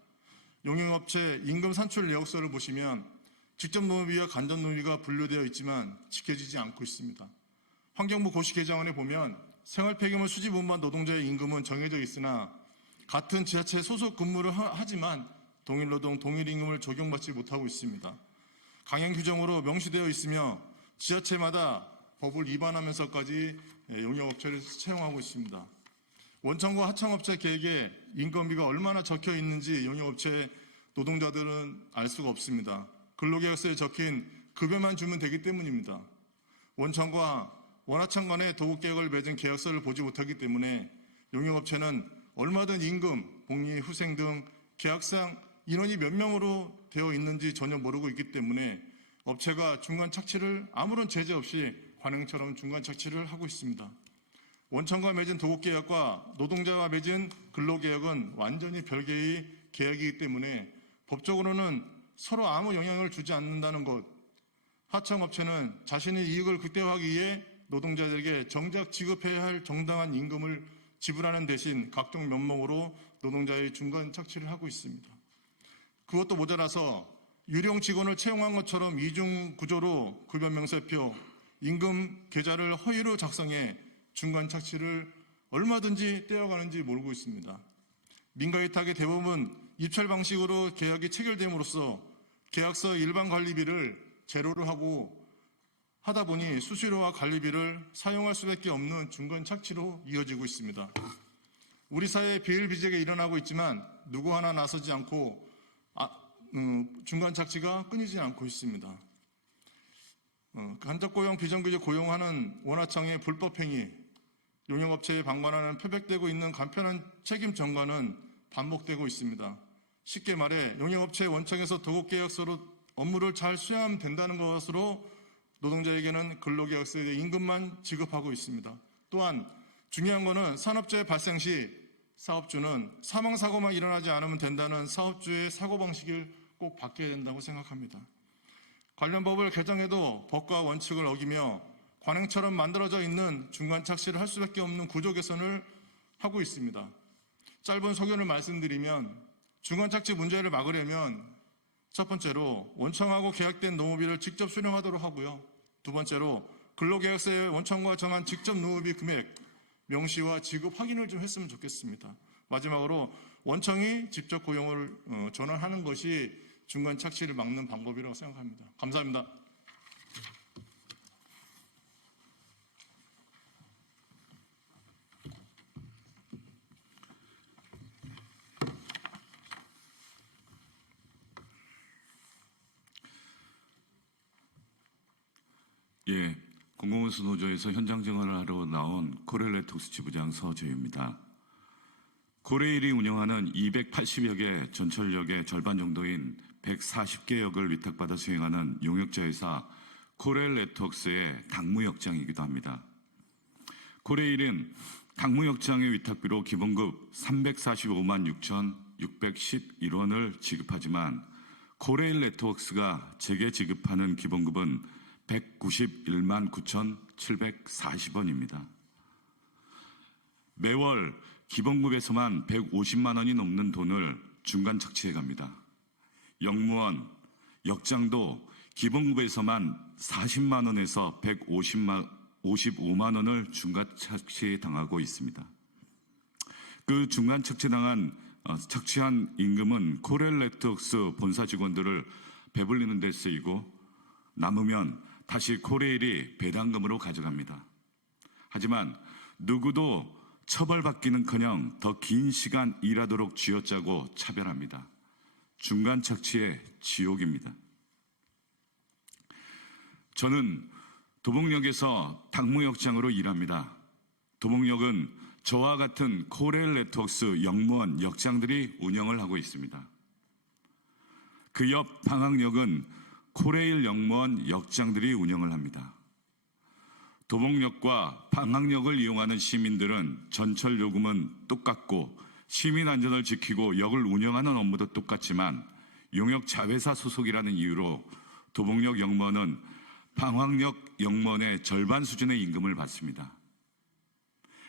용역업체 임금 산출 내역서를 보시면 직접 노무비와 간접 노무비가 분류되어 있지만 지켜지지 않고 있습니다. 환경부 고시 개정안에 보면 생활폐기물 수집 운반 노동자의 임금은 정해져 있으나 같은 지자체 소속 근무를 하지만 동일노동 동일임금을 적용받지 못하고 있습니다. 강행 규정으로 명시되어 있으며 지자체마다 법을 위반하면서까지 용역업체를 채용하고 있습니다. 원청과 하청업체 계획에 인건비가 얼마나 적혀 있는지 용역업체 노동자들은 알 수가 없습니다. 근로계약서에 적힌 급여만 주면 되기 때문입니다. 원청과 원하청 간의 도급계약을 맺은 계약서를 보지 못하기 때문에 용역업체는 얼마든 임금, 복리, 후생 등 계약상 인원이 몇 명으로 되어 있는지 전혀 모르고 있기 때문에 업체가 중간 착취를 아무런 제재 없이 관행처럼 중간 착취를 하고 있습니다. 원청과 맺은 도급계약과 노동자와 맺은 근로계약은 완전히 별개의 계약이기 때문에 법적으로는 서로 아무 영향을 주지 않는다는 것. 하청업체는 자신의 이익을 극대화하기 위해 노동자들에게 정작 지급해야 할 정당한 임금을 지불하는 대신 각종 면목으로 노동자의 중간 착취를 하고 있습니다. 그것도 모자라서 유령 직원을 채용한 것처럼 이중 구조로 급여 명세표, 임금 계좌를 허위로 작성해 중간 착취를 얼마든지 떼어가는지 모르고 있습니다. 민가위탁의 대부분 입찰 방식으로 계약이 체결됨으로써 계약서 일반 관리비를 제로로 하다 보니 수수료와 관리비를 사용할 수밖에 없는 중간 착취로 이어지고 있습니다. 우리 사회에 비일비재가 일어나고 있지만 누구 하나 나서지 않고 중간 착취가 끊이지 않고 있습니다. 간접고용, 비정규직 고용하는 원하청의 불법행위, 용역업체에 방관하는 표백되고 있는 간편한 책임 전가는 반복되고 있습니다. 쉽게 말해 용역업체 원청에서 도급계약서로 업무를 잘 수행하면 된다는 것으로 노동자에게는 근로계약서에 대해 임금만 지급하고 있습니다. 또한 중요한 것은 산업재해 발생 시 사업주는 사망사고만 일어나지 않으면 된다는 사업주의 사고방식을 꼭 바뀌어야 된다고 생각합니다. 관련 법을 개정해도 법과 원칙을 어기며 관행처럼 만들어져 있는 중간 착취를 할 수밖에 없는 구조 개선을 하고 있습니다. 짧은 소견을 말씀드리면 중간 착취 문제를 막으려면 첫 번째로 원청하고 계약된 노무비를 직접 수령하도록 하고요. 두 번째로 근로계약서에 원청과 정한 직접 노무비 금액 명시와 지급 확인을 좀 했으면 좋겠습니다. 마지막으로 원청이 직접 고용을 전환하는 것이 중간 착취를 막는 방법이라고 생각합니다. 감사합니다. 예, 공공운수 노조에서 현장 증언을 하러 나온 코렐네톡스 지부장 서재유입니다. 코레일이 운영하는 280여 개 전철역의 절반 정도인 140개 역을 위탁받아 수행하는 용역자회사 코렐네톡스의 당무역장이기도 합니다. 코레일은 당무역장의 위탁비로 기본급 345만 6,611원을 지급하지만 코레일 네트워크스가 제게 지급하는 기본급은 191만 9,740원입니다. 매월 기본급에서만 150만 원이 넘는 돈을 중간 착취해 갑니다. 역무원, 역장도 기본급에서만 40만 원에서 155만 원을 중간 착취 당하고 있습니다. 그 중간 착취한 임금은 코렐 네트워크스 본사 직원들을 배불리는 데 쓰이고 남으면 다시 코레일이 배당금으로 가져갑니다. 하지만 누구도 처벌받기는커녕 더 긴 시간 일하도록 쥐어짜고 차별합니다. 중간 착취의 지옥입니다. 저는 도봉역에서 당무역장으로 일합니다. 도봉역은 저와 같은 코렐 네트워크스 역무원, 역장들이 운영을 하고 있습니다. 그 옆 방학역은 코레일 역무원, 역장들이 운영을 합니다. 도봉역과 방학역을 이용하는 시민들은 전철 요금은 똑같고 시민 안전을 지키고 역을 운영하는 업무도 똑같지만 용역 자회사 소속이라는 이유로 도봉역 역무원은 방학역 역무원의 절반 수준의 임금을 받습니다.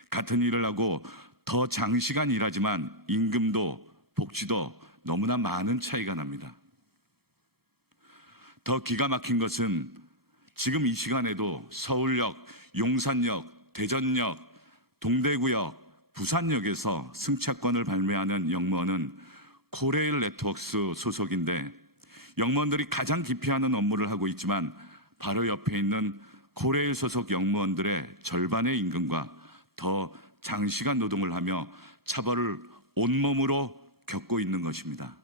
같은 일을 하고 더 장시간 일하지만 임금도 복지도 너무나 많은 차이가 납니다. 더 기가 막힌 것은 지금 이 시간에도 서울역, 용산역, 대전역, 동대구역, 부산역에서 승차권을 발매하는 역무원은 코레일 네트워크스 소속인데 역무원들이 가장 기피하는 업무를 하고 있지만 바로 옆에 있는 코레일 소속 역무원들의 절반의 임금과 더 장시간 노동을 하며 차별을 온몸으로 겪고 있는 것입니다.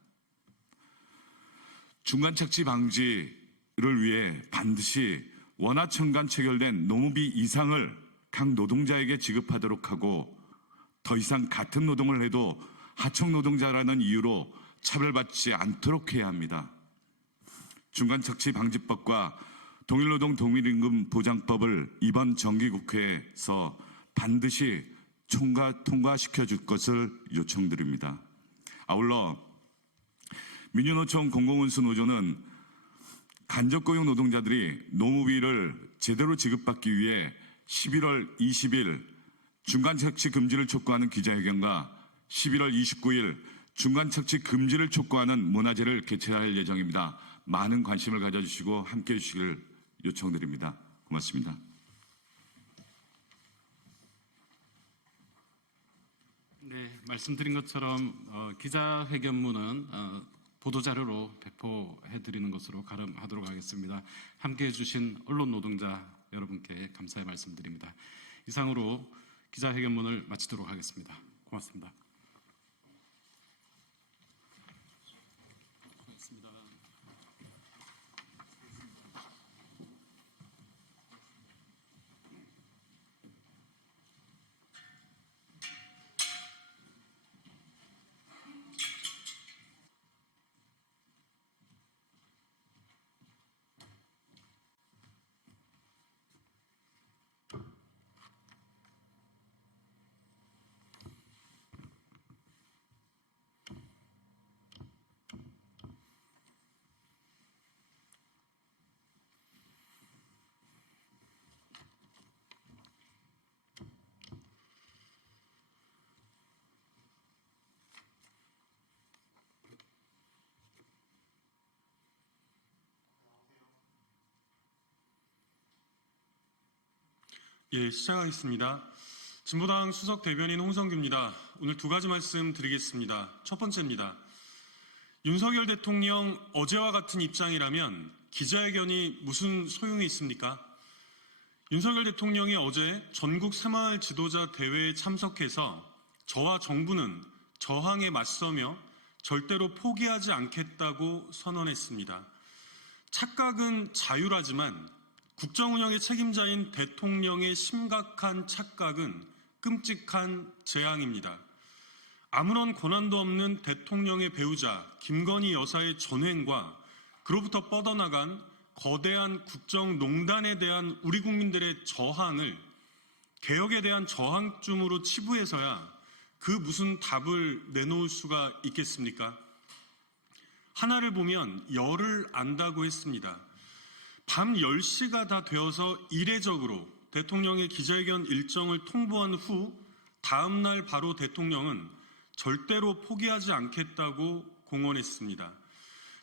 중간 착취 방지를 위해 반드시 원하청간 체결된 노무비 이상을 각 노동자에게 지급하도록 하고 더 이상 같은 노동을 해도 하청 노동자라는 이유로 차별받지 않도록 해야 합니다. 중간착취 방지법과 동일노동 동일임금 보장법을 이번 정기국회에서 반드시 통과시켜 줄 것을 요청드립니다. 아울러 민주노총 공공운수노조는 간접고용 노동자들이 노무비를 제대로 지급받기 위해 11월 20일 중간착취 금지를 촉구하는 기자회견과 11월 29일 중간착취 금지를 촉구하는 문화제를 개최할 예정입니다. 많은 관심을 가져주시고 함께해 주시길 요청드립니다. 고맙습니다. 네, 말씀드린 것처럼 기자회견문은 보도자료로 배포해드리는 것으로 가름하도록 하겠습니다. 함께해 주신 언론 노동자 여러분께 감사의 말씀드립니다. 이상으로 기자회견문을 마치도록 하겠습니다. 고맙습니다. 예, 시작하겠습니다. 진보당 수석 대변인 홍성규입니다. 오늘 두 가지 말씀 드리겠습니다. 첫 번째입니다. 윤석열 대통령 어제와 같은 입장이라면 기자회견이 무슨 소용이 있습니까? 윤석열 대통령이 어제 전국 새마을 지도자 대회에 참석해서 저와 정부는 저항에 맞서며 절대로 포기하지 않겠다고 선언했습니다. 착각은 자유라지만 국정 운영의 책임자인 대통령의 심각한 착각은 끔찍한 재앙입니다. 아무런 권한도 없는 대통령의 배우자 김건희 여사의 전횡과 그로부터 뻗어나간 거대한 국정농단에 대한 우리 국민들의 저항을 개혁에 대한 저항쯤으로 치부해서야 그 무슨 답을 내놓을 수가 있겠습니까? 하나를 보면 열을 안다고 했습니다. 밤 10시가 다 되어서 이례적으로 대통령의 기자회견 일정을 통보한 후 다음 날 바로 대통령은 절대로 포기하지 않겠다고 공언했습니다.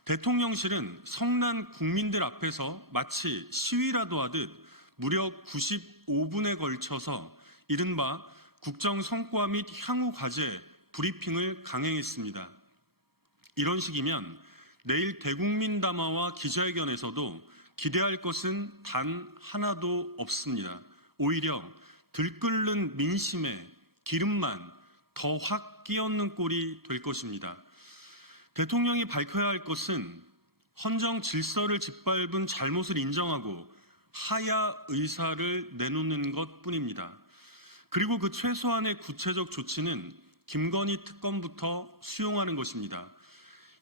대통령실은 성난 국민들 앞에서 마치 시위라도 하듯 무려 95분에 걸쳐서 이른바 국정 성과 및 향후 과제 브리핑을 강행했습니다. 이런 식이면 내일 대국민 담화와 기자회견에서도 기대할 것은 단 하나도 없습니다. 오히려 들끓는 민심에 기름만 더 확 끼얹는 꼴이 될 것입니다. 대통령이 밝혀야 할 것은 헌정 질서를 짓밟은 잘못을 인정하고 하야 의사를 내놓는 것뿐입니다. 그리고 그 최소한의 구체적 조치는 김건희 특검부터 수용하는 것입니다.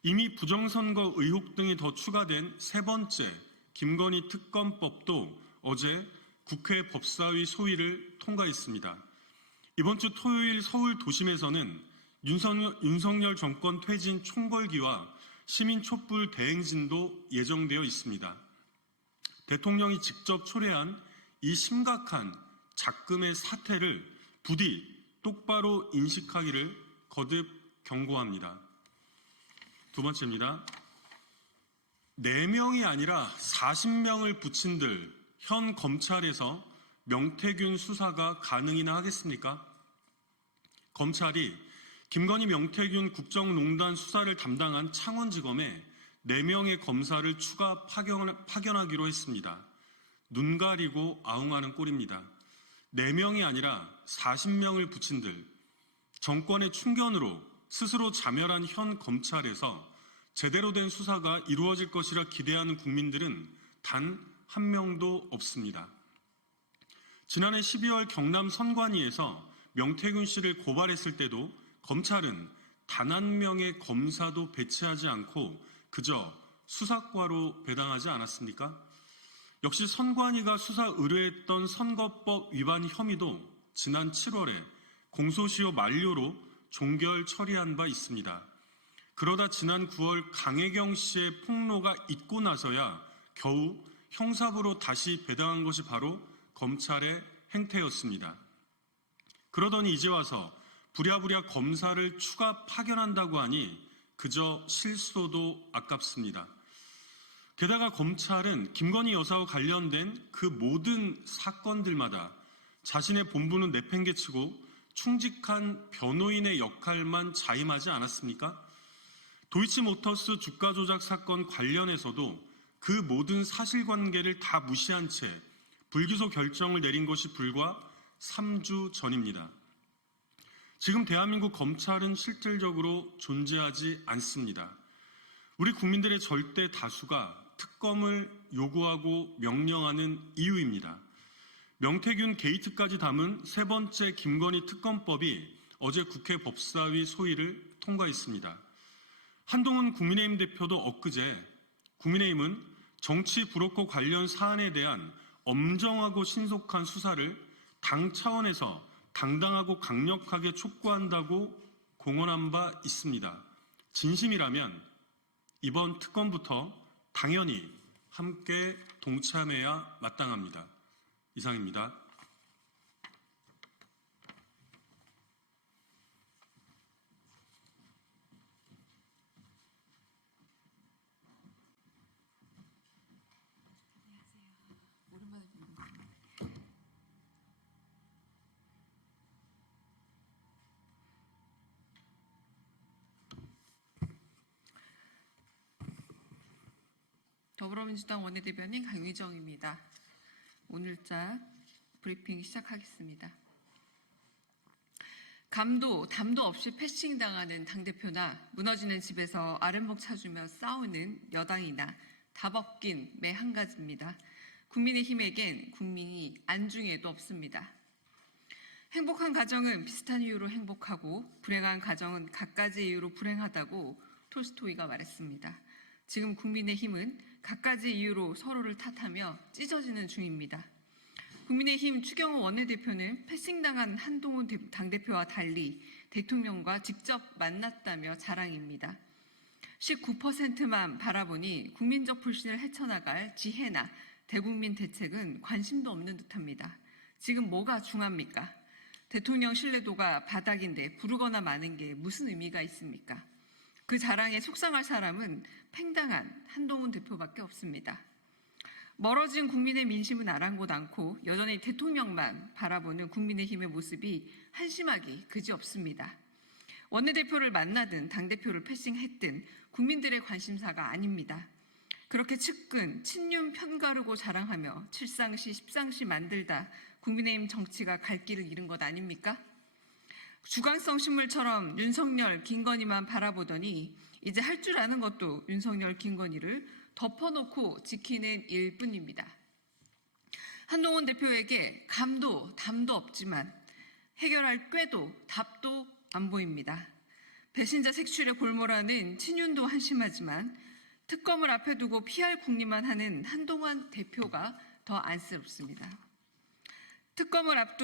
이미 부정선거 의혹 등이 더 추가된 세 번째 김건희 특검법도 어제 국회 법사위 소위를 통과했습니다. 이번 주 토요일 서울 도심에서는 윤석열 정권 퇴진 총궐기와 시민 촛불 대행진도 예정되어 있습니다. 대통령이 직접 초래한 이 심각한 작금의 사태를 부디 똑바로 인식하기를 거듭 경고합니다. 두 번째입니다. 4명이 아니라 40명을 붙인들 현 검찰에서 명태균 수사가 가능이나 하겠습니까? 검찰이 김건희 명태균 국정농단 수사를 담당한 창원지검에 4명의 검사를 추가 파견하기로 했습니다. 눈 가리고 아웅하는 꼴입니다. 4명이 아니라 40명을 붙인들 정권의 충견으로 스스로 자멸한 현 검찰에서 제대로 된 수사가 이루어질 것이라 기대하는 국민들은 단 한 명도 없습니다. 지난해 12월 경남 선관위에서 명태균 씨를 고발했을 때도 검찰은 단 한 명의 검사도 배치하지 않고 그저 수사과로 배당하지 않았습니까? 역시 선관위가 수사 의뢰했던 선거법 위반 혐의도 지난 7월에 공소시효 만료로 종결 처리한 바 있습니다. 그러다 지난 9월 강혜경 씨의 폭로가 있고 나서야 겨우 형사부로 다시 배당한 것이 바로 검찰의 행태였습니다. 그러더니 이제 와서 부랴부랴 검사를 추가 파견한다고 하니 그저 실수도 아깝습니다. 게다가 검찰은 김건희 여사와 관련된 그 모든 사건들마다 자신의 본분은 내팽개치고 충직한 변호인의 역할만 자임하지 않았습니까? 도이치모터스 주가 조작 사건 관련해서도 그 모든 사실관계를 다 무시한 채 불기소 결정을 내린 것이 불과 3주 전입니다. 지금 대한민국 검찰은 실질적으로 존재하지 않습니다. 우리 국민들의 절대 다수가 특검을 요구하고 명령하는 이유입니다. 명태균 게이트까지 담은 세 번째 김건희 특검법이 어제 국회 법사위 소위를 통과했습니다. 한동훈 국민의힘 대표도 엊그제 국민의힘은 정치 브로커 관련 사안에 대한 엄정하고 신속한 수사를 당 차원에서 당당하고 강력하게 촉구한다고 공언한 바 있습니다. 진심이라면 이번 특검부터 당연히 함께 동참해야 마땅합니다. 이상입니다. 더불어민주당 원내대변인 강유정입니다. 오늘자 브리핑 시작하겠습니다. 감도, 담도 없이 패싱당하는 당대표나 무너지는 집에서 아랫목 찾으며 싸우는 여당이나 답 없긴 매 한 가지입니다. 국민의힘에겐 국민이 안중에도 없습니다. 행복한 가정은 비슷한 이유로 행복하고 불행한 가정은 갖가지 이유로 불행하다고 톨스토이가 말했습니다. 지금 국민의힘은 갖가지 이유로 서로를 탓하며 찢어지는 중입니다. 국민의힘 추경호 원내대표는 패싱당한 한동훈 당대표와 달리 대통령과 직접 만났다며 자랑입니다. 19%만 바라보니 국민적 불신을 헤쳐나갈 지혜나 대국민 대책은 관심도 없는 듯합니다. 지금 뭐가 중합니까? 대통령 신뢰도가 바닥인데 부르거나 마는 게 무슨 의미가 있습니까? 그 자랑에 속상할 사람은 팽당한 한동훈 대표밖에 없습니다. 멀어진 국민의 민심은 아랑곳 않고 여전히 대통령만 바라보는 국민의힘의 모습이 한심하기 그지없습니다. 원내대표를 만나든 당대표를 패싱했든 국민들의 관심사가 아닙니다. 그렇게 측근, 친윤 편가르고 자랑하며 7상시, 10상시 만들다 국민의힘 정치가 갈 길을 잃은 것 아닙니까? 주관성 신물처럼 윤석열, 김건희만 바라보더니 이제 할 줄 아는 것도 윤석열, 김건희를 덮어놓고 지키는 일뿐입니다. 한동훈 대표에게 감도, 담도 없지만 해결할 꾀도, 답도 안 보입니다. 배신자 색출에 골몰하는 친윤도 한심하지만 특검을 앞에 두고 PR 궁리만 하는 한동훈 대표가 더 안쓰럽습니다. 특검을 앞에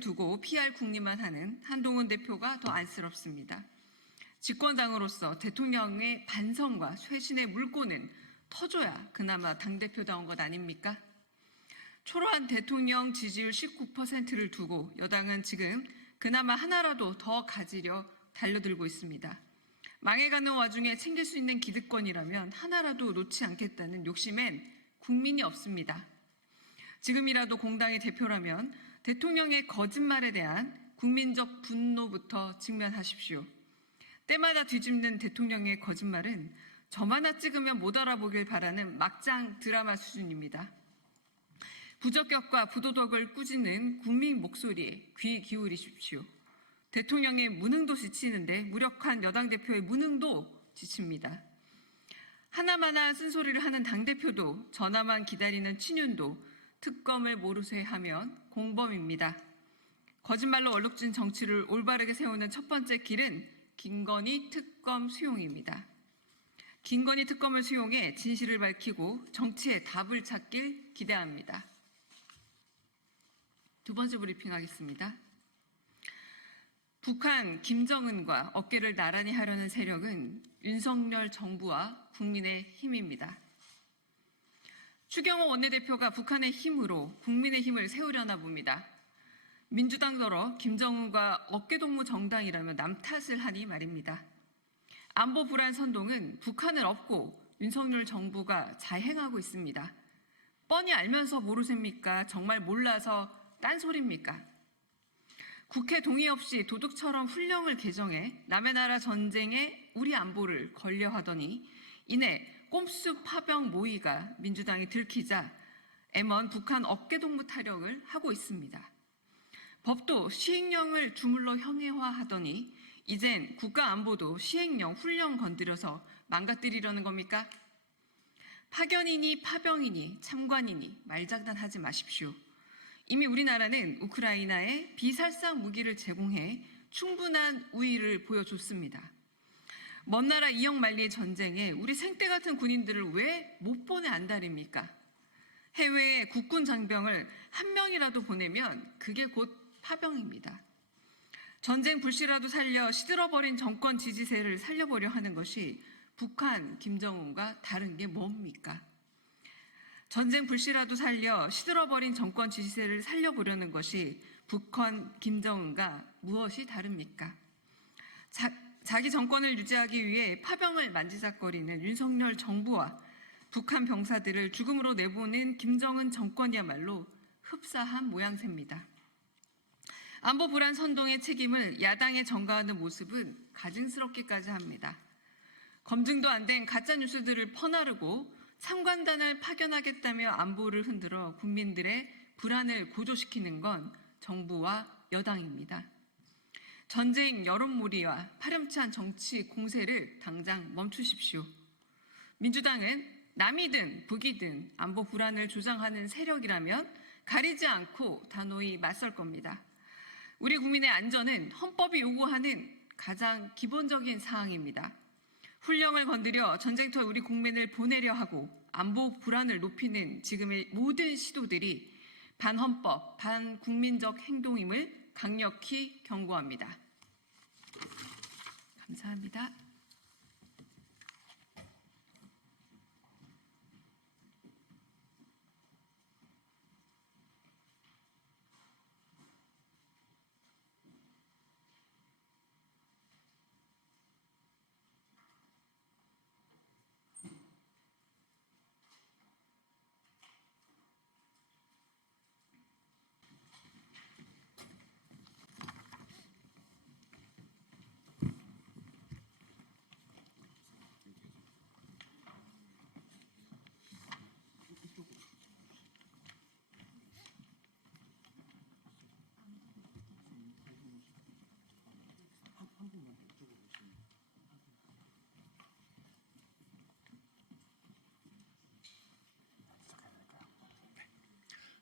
두고 PR 궁리만 하는 한동훈 대표가 더 안쓰럽습니다. 집권당으로서 대통령의 반성과 쇄신의 물꼬는 터줘야 그나마 당대표다운 것 아닙니까? 초라한 대통령 지지율 19%를 두고 여당은 지금 그나마 하나라도 더 가지려 달려들고 있습니다. 망해가는 와중에 챙길 수 있는 기득권이라면 하나라도 놓지 않겠다는 욕심엔 국민이 없습니다. 지금이라도 공당의 대표라면 대통령의 거짓말에 대한 국민적 분노부터 직면하십시오. 때마다 뒤집는 대통령의 거짓말은 점 하나 찍으면 못 알아보길 바라는 막장 드라마 수준입니다. 부적격과 부도덕을 꾸짖는 국민 목소리에 귀 기울이십시오. 대통령의 무능도 지치는데 무력한 여당 대표의 무능도 지칩니다. 하나마나 쓴소리를 하는 당대표도 전화만 기다리는 친윤도 특검을 모르쇠 하면 공범입니다. 거짓말로 얼룩진 정치를 올바르게 세우는 첫 번째 길은 김건희 특검 수용입니다. 김건희 특검을 수용해 진실을 밝히고 정치의 답을 찾길 기대합니다. 두 번째 브리핑하겠습니다. 북한 김정은과 어깨를 나란히 하려는 세력은 윤석열 정부와 국민의힘입니다. 추경호 원내대표가 북한의 힘으로 국민의힘을 세우려나 봅니다. 민주당더러 김정은과 어깨동무 정당이라며 남 탓을 하니 말입니다. 안보 불안 선동은 북한을 업고 윤석열 정부가 자행하고 있습니다. 뻔히 알면서 모르십니까? 정말 몰라서 딴소리입니까? 국회 동의 없이 도둑처럼 훈령을 개정해 남의 나라 전쟁에 우리 안보를 걸려하더니 이내 꼼수 파병 모의가 민주당이 들키자 M1 북한 어깨동무 타령을 하고 있습니다. 법도 시행령을 주물러 형해화하더니 이젠 국가안보도 시행령 훈령 건드려서 망가뜨리려는 겁니까? 파견이니 파병이니 참관이니 말장난하지 마십시오. 이미 우리나라는 우크라이나에 비살상 무기를 제공해 충분한 우위를 보여줬습니다. 먼 나라 이영만리의 전쟁에 우리 생떼 같은 군인들을 왜 못 보내 안달입니까? 해외에 국군 장병을 한 명이라도 보내면 그게 곧 파병입니다. 전쟁 불씨라도 살려 시들어버린 정권 지지세를 살려보려 하는 것이 북한 김정은과 다른 게 뭡니까? 전쟁 불씨라도 살려 시들어버린 정권 지지세를 살려보려는 것이 북한 김정은과 무엇이 다릅니까? 자기 정권을 유지하기 위해 파병을 만지작거리는 윤석열 정부와 북한 병사들을 죽음으로 내보낸 김정은 정권이야말로 흡사한 모양새입니다. 안보 불안 선동의 책임을 야당에 전가하는 모습은 가증스럽기까지 합니다. 검증도 안 된 가짜 뉴스들을 퍼나르고 참관단을 파견하겠다며 안보를 흔들어 국민들의 불안을 고조시키는 건 정부와 여당입니다. 전쟁 여론몰이와 파렴치한 정치 공세를 당장 멈추십시오. 민주당은 남이든 북이든 안보 불안을 조장하는 세력이라면 가리지 않고 단호히 맞설 겁니다. 우리 국민의 안전은 헌법이 요구하는 가장 기본적인 사항입니다. 훈령을 건드려 전쟁터에 우리 국민을 보내려 하고 안보 불안을 높이는 지금의 모든 시도들이 반헌법, 반국민적 행동임을 강력히 경고합니다. 감사합니다.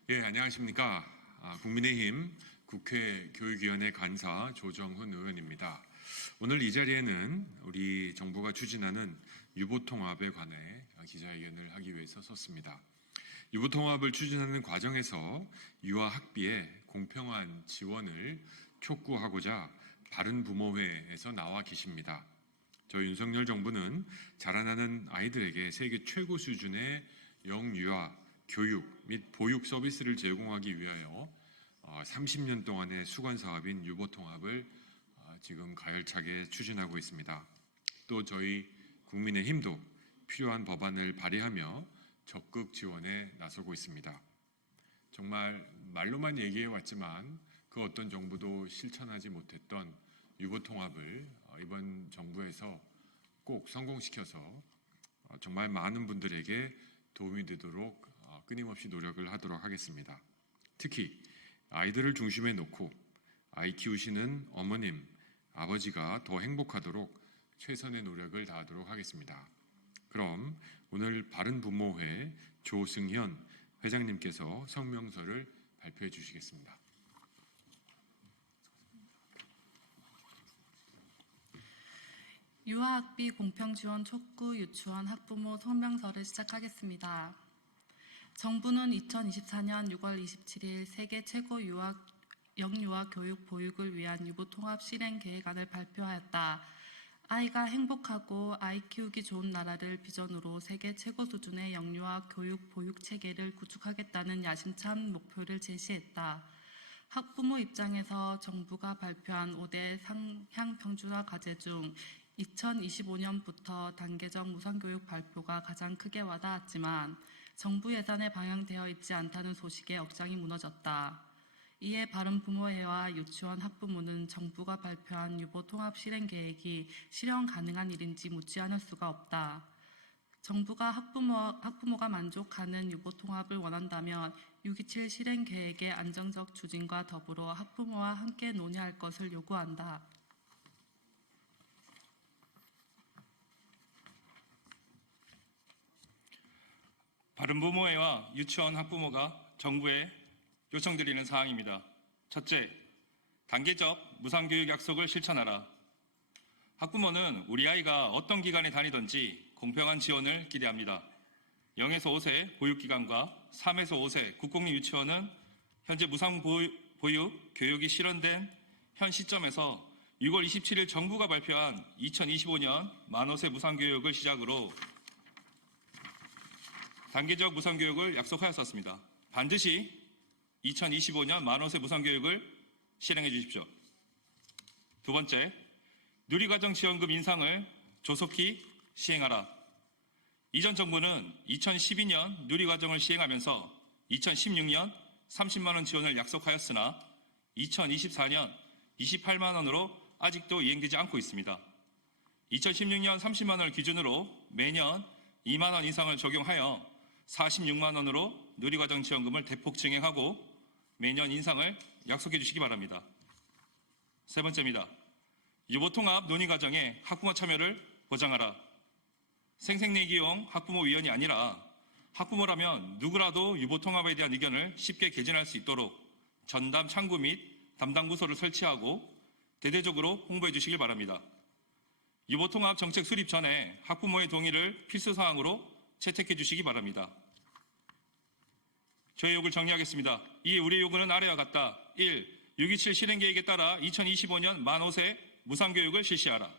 예, 안녕하십니까. 국민의힘 국회 교육위원회 간사 조정훈 의원입니다. 오늘 이 자리에는 우리 정부가 추진하는 유보통합에 관해 기자회견을 하기 위해서 섰습니다. 유보통합을 추진하는 과정에서 유아 학비의 공평한 지원을 촉구하고자 바른부모회에서 나와 계십니다. 저희 윤석열 정부는 자라나는 아이들에게 세계 최고 수준의 영유아 교육 및 보육 서비스를 제공하기 위하여 30년 동안의 수건 사업인 유보통합을 지금 가열차게 추진하고 있습니다. 또 저희 국민의힘도 필요한 법안을 발의하며 적극 지원에 나서고 있습니다. 정말 말로만 얘기해 왔지만 그 어떤 정부도 실천하지 못했던 유보통합을 이번 정부에서 꼭 성공시켜서 정말 많은 분들에게 도움이 되도록 끊임없이 노력을 하도록 하겠습니다. 특히 아이들을 중심에 놓고 아이 키우시는 어머님, 아버지가 더 행복하도록 최선의 노력을 다하도록 하겠습니다. 그럼 오늘 바른부모회 조승현 회장님께서 성명서를 발표해 주시겠습니다. 유아학비 공평지원 촉구 유치원 학부모 성명서를 시작하겠습니다. 정부는 2024년 6월 27일 세계 최고 영유아 교육 보육을 위한 유보통합 실행 계획안을 발표하였다. 아이가 행복하고 아이 키우기 좋은 나라를 비전으로 세계 최고 수준의 영유아 교육 보육 체계를 구축하겠다는 야심찬 목표를 제시했다. 학부모 입장에서 정부가 발표한 5대 상향 평준화 과제 중 2025년부터 단계적 무상교육 발표가 가장 크게 와닿았지만 정부 예산에 반영되어 있지 않다는 소식에 억장이 무너졌다. 이에 바른부모회와 유치원 학부모는 정부가 발표한 유보통합 실행 계획이 실현 가능한 일인지 묻지 않을 수가 없다. 정부가 학부모가 만족하는 유보통합을 원한다면 6.27 실행 계획의 안정적 추진과 더불어 학부모와 함께 논의할 것을 요구한다. 바른부모회와 유치원 학부모가 정부에 요청드리는 사항입니다. 첫째, 단계적 무상교육 약속을 실천하라. 학부모는 우리 아이가 어떤 기관에 다니든지 공평한 지원을 기대합니다. 0에서 5세 보육기관과 3에서 5세 국공립 유치원은 현재 무상보육 교육이 실현된 현 시점에서 6월 27일 정부가 발표한 2025년 만 5세 무상교육을 시작으로 단계적 무상교육을 약속하였었습니다. 반드시 2025년 만 5세 무상교육을 실행해 주십시오. 두 번째, 누리과정 지원금 인상을 조속히 시행하라. 이전 정부는 2012년 누리과정을 시행하면서 2016년 30만 원 지원을 약속하였으나 2024년 28만 원으로 아직도 이행되지 않고 있습니다. 2016년 30만 원을 기준으로 매년 2만 원 이상을 적용하여 46만 원으로 누리과정 지원금을 대폭 증액하고 매년 인상을 약속해 주시기 바랍니다. 세 번째입니다. 유보통합 논의과정에 학부모 참여를 보장하라. 생색내기용 학부모위원이 아니라 학부모라면 누구라도 유보통합에 대한 의견을 쉽게 개진할 수 있도록 전담 창구 및 담당 부서를 설치하고 대대적으로 홍보해 주시길 바랍니다. 유보통합 정책 수립 전에 학부모의 동의를 필수사항으로 채택해 주시기 바랍니다. 저의 요구를 정리하겠습니다. 이에 우리의 요구는 아래와 같다. 1. 6.27 실행계획에 따라 2025년 만 5세 무상교육을 실시하라.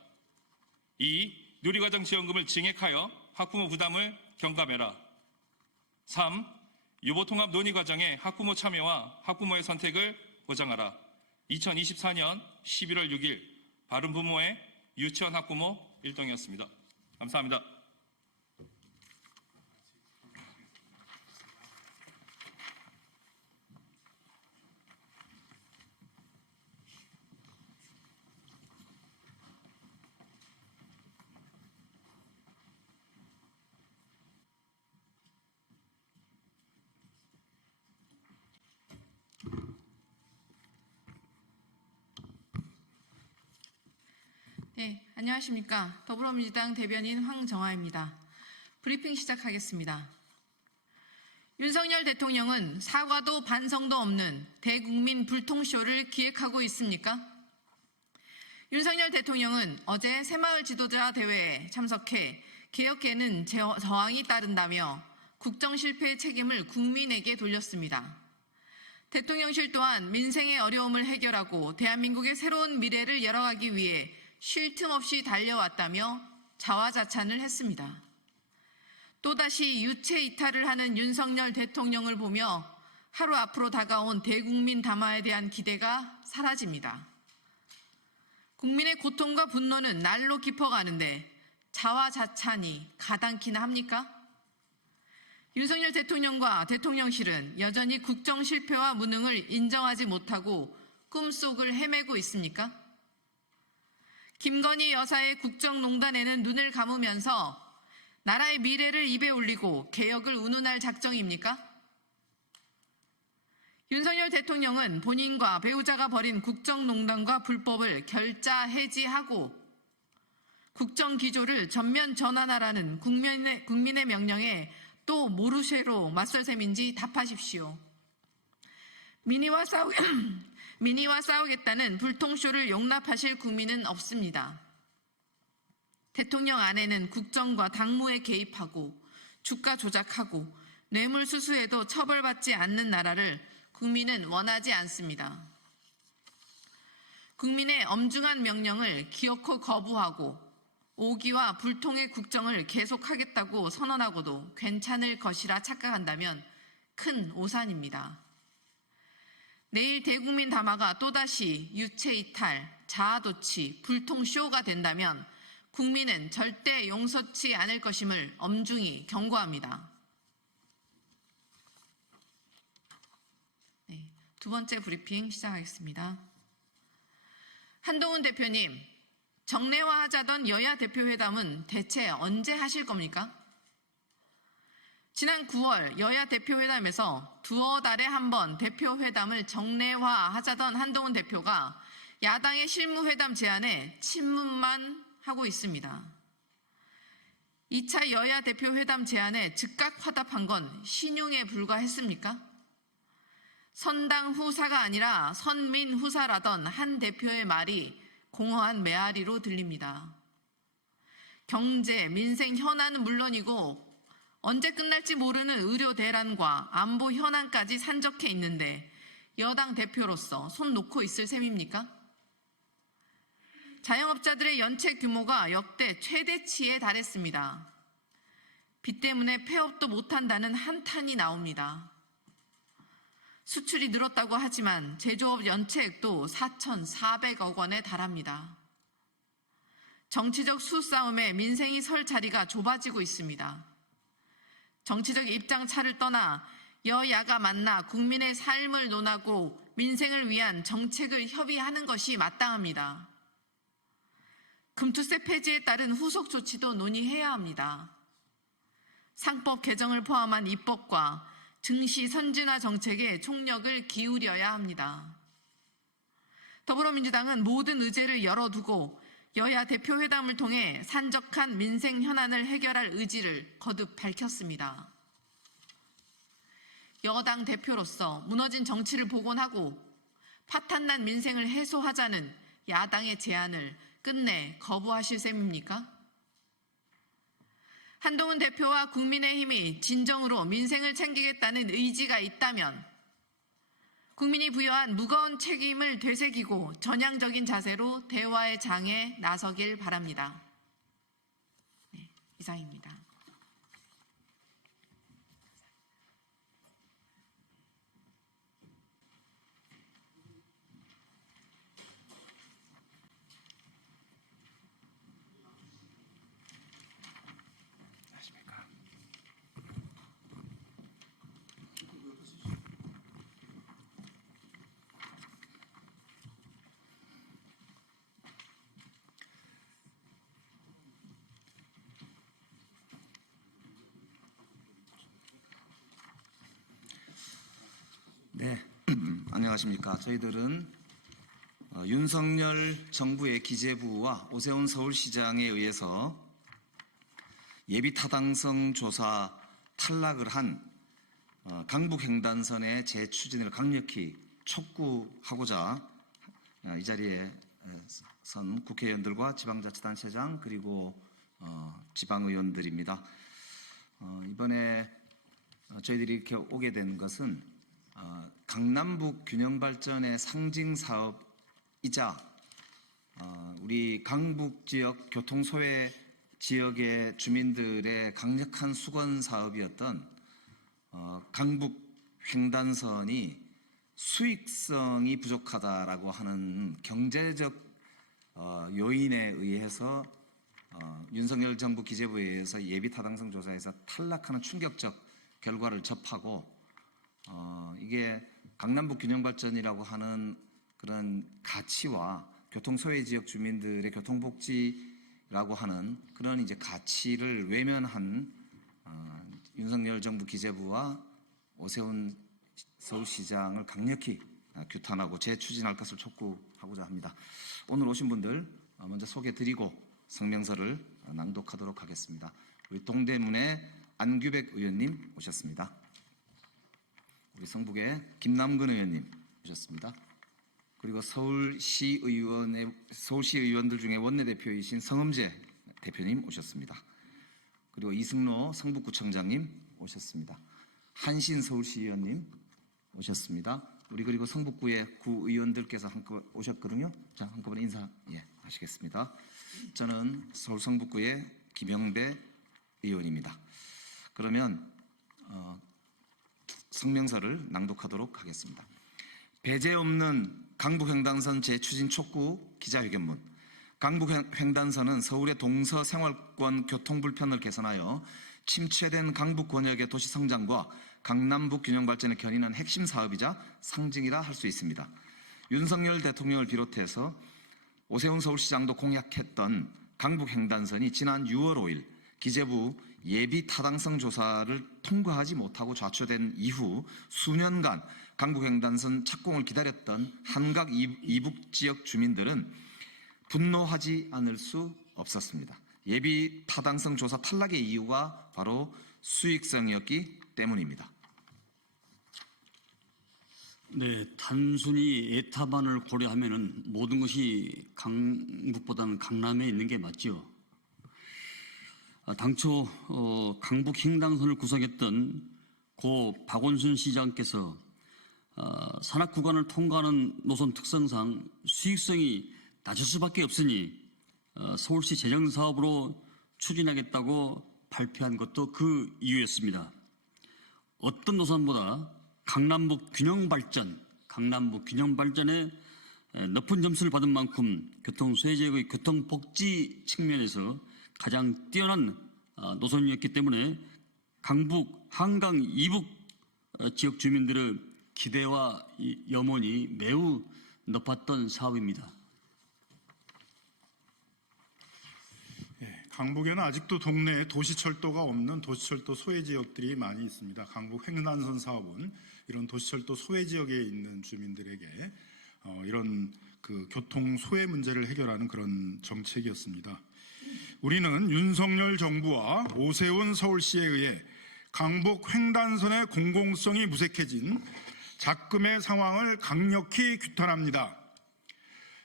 2. 누리과정 지원금을 증액하여 학부모 부담을 경감해라. 3. 유보통합 논의과정에 학부모 참여와 학부모의 선택을 보장하라. 2024년 11월 6일 바른부모의 유치원 학부모 일동이었습니다. 감사합니다. 네, 안녕하십니까. 더불어민주당 대변인 황정아입니다. 브리핑 시작하겠습니다. 윤석열 대통령은 사과도 반성도 없는 대국민 불통쇼를 기획하고 있습니까? 윤석열 대통령은 어제 새마을 지도자 대회에 참석해 개혁에는 저항이 따른다며 국정 실패의 책임을 국민에게 돌렸습니다. 대통령실 또한 민생의 어려움을 해결하고 대한민국의 새로운 미래를 열어가기 위해 쉴 틈 없이 달려왔다며 자화자찬을 했습니다. 또다시 유체 이탈을 하는 윤석열 대통령을 보며 하루 앞으로 다가온 대국민 담화에 대한 기대가 사라집니다. 국민의 고통과 분노는 날로 깊어가는데 자화자찬이 가당키나 합니까? 윤석열 대통령과 대통령실은 여전히 국정 실패와 무능을 인정하지 못하고 꿈속을 헤매고 있습니까? 김건희 여사의 국정농단에는 눈을 감으면서 나라의 미래를 입에 올리고 개혁을 운운할 작정입니까? 윤석열 대통령은 본인과 배우자가 벌인 국정농단과 불법을 결자 해지하고 국정기조를 전면 전환하라는 국민의 명령에 또 모르쇠로 맞설 셈인지 답하십시오. 민의와 싸우겠다는 불통쇼를 용납하실 국민은 없습니다. 대통령 안에는 국정과 당무에 개입하고 주가 조작하고 뇌물수수에도 처벌받지 않는 나라를 국민은 원하지 않습니다. 국민의 엄중한 명령을 기어코 거부하고 오기와 불통의 국정을 계속하겠다고 선언하고도 괜찮을 것이라 착각한다면 큰 오산입니다. 내일 대국민 담화가 또다시 유체이탈, 자아도취, 불통쇼가 된다면 국민은 절대 용서치 않을 것임을 엄중히 경고합니다. 네, 두 번째 브리핑 시작하겠습니다. 한동훈 대표님, 정례화하자던 여야 대표회담은 대체 언제 하실 겁니까? 지난 9월 여야 대표회담에서 두어 달에 한 번 대표회담을 정례화하자던 한동훈 대표가 야당의 실무회담 제안에 침묵만 하고 있습니다. 2차 여야 대표회담 제안에 즉각 화답한 건 신용에 불과했습니까? 선당 후사가 아니라 선민 후사라던 한 대표의 말이 공허한 메아리로 들립니다. 경제, 민생 현안은 물론이고 언제 끝날지 모르는 의료 대란과 안보 현안까지 산적해 있는데 여당 대표로서 손 놓고 있을 셈입니까? 자영업자들의 연체 규모가 역대 최대치에 달했습니다. 빚 때문에 폐업도 못한다는 한탄이 나옵니다. 수출이 늘었다고 하지만 제조업 연체액도 4,400억 원에 달합니다. 정치적 수싸움에 민생이 설 자리가 좁아지고 있습니다. 정치적 입장차를 떠나 여야가 만나 국민의 삶을 논하고 민생을 위한 정책을 협의하는 것이 마땅합니다. 금투세 폐지에 따른 후속 조치도 논의해야 합니다. 상법 개정을 포함한 입법과 증시 선진화 정책에 총력을 기울여야 합니다. 더불어민주당은 모든 의제를 열어두고 여야 대표회담을 통해 산적한 민생 현안을 해결할 의지를 거듭 밝혔습니다. 여당 대표로서 무너진 정치를 복원하고 파탄난 민생을 해소하자는 야당의 제안을 끝내 거부하실 셈입니까? 한동훈 대표와 국민의힘이 진정으로 민생을 챙기겠다는 의지가 있다면 국민이 부여한 무거운 책임을 되새기고 전향적인 자세로 대화의 장에 나서길 바랍니다. 네, 이상입니다. 네, 안녕하십니까. 저희들은 윤석열 정부의 기재부와 오세훈 서울시장에 의해서 예비 타당성 조사 탈락을 한 강북횡단선의 재추진을 강력히 촉구하고자 이 자리에 선 국회의원들과 지방자치단체장 그리고 지방의원들입니다. 이번에 저희들이 이렇게 오게 된 것은 강남북 균형발전의 상징 사업이자 우리 강북 지역 교통소외 지역의 주민들의 강력한 수건 사업이었던 강북 횡단선이 수익성이 부족하다라고 하는 경제적 요인에 의해서 윤석열 정부 기재부에 의해서 예비 타당성 조사에서 탈락하는 충격적 결과를 접하고 이게 강남북 균형발전이라고 하는 그런 가치와 교통소외 지역 주민들의 교통복지라고 하는 그런 이제 가치를 외면한 윤석열 정부 기재부와 오세훈 서울시장을 강력히 규탄하고 재추진할 것을 촉구하고자 합니다. 오늘 오신 분들 먼저 소개드리고 성명서를 낭독하도록 하겠습니다. 우리 동대문의 안규백 의원님 오셨습니다. 우리 성북의 김남근 의원님 오셨습니다. 그리고 서울시 의원들 중에 원내대표이신 성엄재 대표님 오셨습니다. 그리고 이승로 성북구청장님 오셨습니다. 한신 서울시의원님 오셨습니다. 우리 그리고 성북구의 구의원들께서 한꺼번에 오셨거든요. 자, 한꺼번에 인사 하시겠습니다. 저는 서울 성북구의 김영배 의원입니다. 그러면 성명서를 낭독하도록 하겠습니다. 배제 없는 강북횡단선 재추진 촉구 기자회견문. 강북횡단선은 서울의 동서 생활권 교통 불편을 개선하여 침체된 강북 권역의 도시 성장과 강남북 균형 발전을 겨니는 핵심 사업이자 상징이라 할 수 있습니다. 윤석열 대통령을 비롯해서 오세훈 서울시장도 공약했던 강북횡단선이 지난 6월 5일 기재부 예비 타당성 조사를 통과하지 못하고 좌초된 이후 수년간 강북횡단선 착공을 기다렸던 한강 이북 지역 주민들은 분노하지 않을 수 없었습니다. 예비 타당성 조사 탈락의 이유가 바로 수익성이었기 때문입니다. 네, 단순히 에타만을 고려하면은 모든 것이 강북보다는 강남에 있는 게 맞죠. 당초 강북 횡단선을 구성했던 고 박원순 시장께서 산악 구간을 통과하는 노선 특성상 수익성이 낮을 수밖에 없으니 서울시 재정사업으로 추진하겠다고 발표한 것도 그 이유였습니다. 어떤 노선보다 강남북 균형 발전에 높은 점수를 받은 만큼 교통수혜지역의 교통복지 측면에서 가장 뛰어난 노선이었기 때문에 강북, 한강, 이북 지역 주민들의 기대와 염원이 매우 높았던 사업입니다. 강북에는 아직도 동네에 도시철도가 없는 도시철도 소외지역들이 많이 있습니다. 강북 횡단선 사업은 이런 도시철도 소외지역에 있는 주민들에게 이런 그 교통 소외 문제를 해결하는 그런 정책이었습니다. 우리는 윤석열 정부와 오세훈 서울시에 의해 강북 횡단선의 공공성이 무색해진 작금의 상황을 강력히 규탄합니다.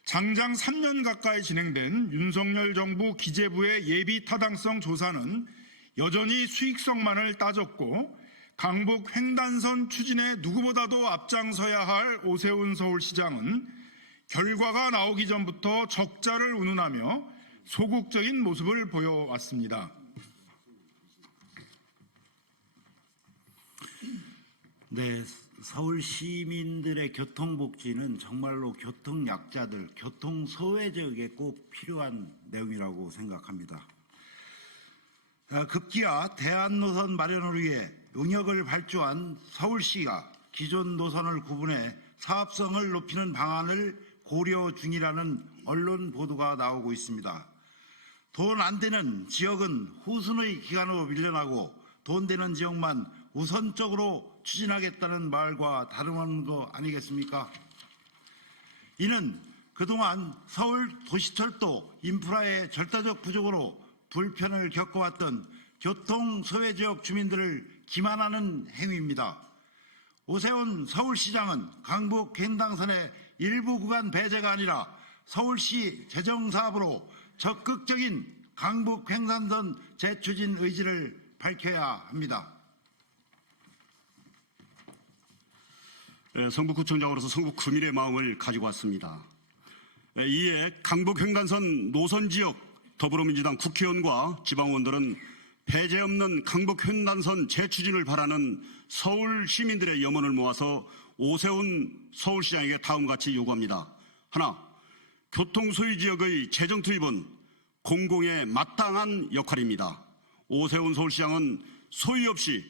장장 3년 가까이 진행된 윤석열 정부 기재부의 예비 타당성 조사는 여전히 수익성만을 따졌고 강북 횡단선 추진에 누구보다도 앞장서야 할 오세훈 서울시장은 결과가 나오기 전부터 적자를 운운하며 소극적인 모습을 보여왔습니다. 네, 서울 시민들의 교통복지는 정말로 교통약자들, 교통소외지역에 꼭 필요한 내용이라고 생각합니다. 급기야 대안노선 마련을 위해 용역을 발주한 서울시가 기존 노선을 구분해 사업성을 높이는 방안을 고려 중이라는 언론 보도가 나오고 있습니다. 돈 안 되는 지역은 후순의 기간으로 밀려나고 돈 되는 지역만 우선적으로 추진하겠다는 말과 다름없는 거 아니겠습니까? 이는 그동안 서울 도시철도 인프라의 절대적 부족으로 불편을 겪어왔던 교통소외지역 주민들을 기만하는 행위입니다. 오세훈 서울시장은 강북 횡단선의 일부 구간 배제가 아니라 서울시 재정사업으로 적극적인 강북 횡단선 재추진 의지를 밝혀야 합니다. 성북구청장으로서 성북 구민의 마음을 가지고 왔습니다. 이에 강북 횡단선 노선지역 더불어민주당 국회의원과 지방의원들은 배제 없는 강북 횡단선 재추진을 바라는 서울 시민들의 염원을 모아서 오세훈 서울시장에게 다음과 같이 요구합니다. 하나, 교통소유 지역의 재정 투입은 공공의 마땅한 역할입니다. 오세훈 서울시장은 소유 없이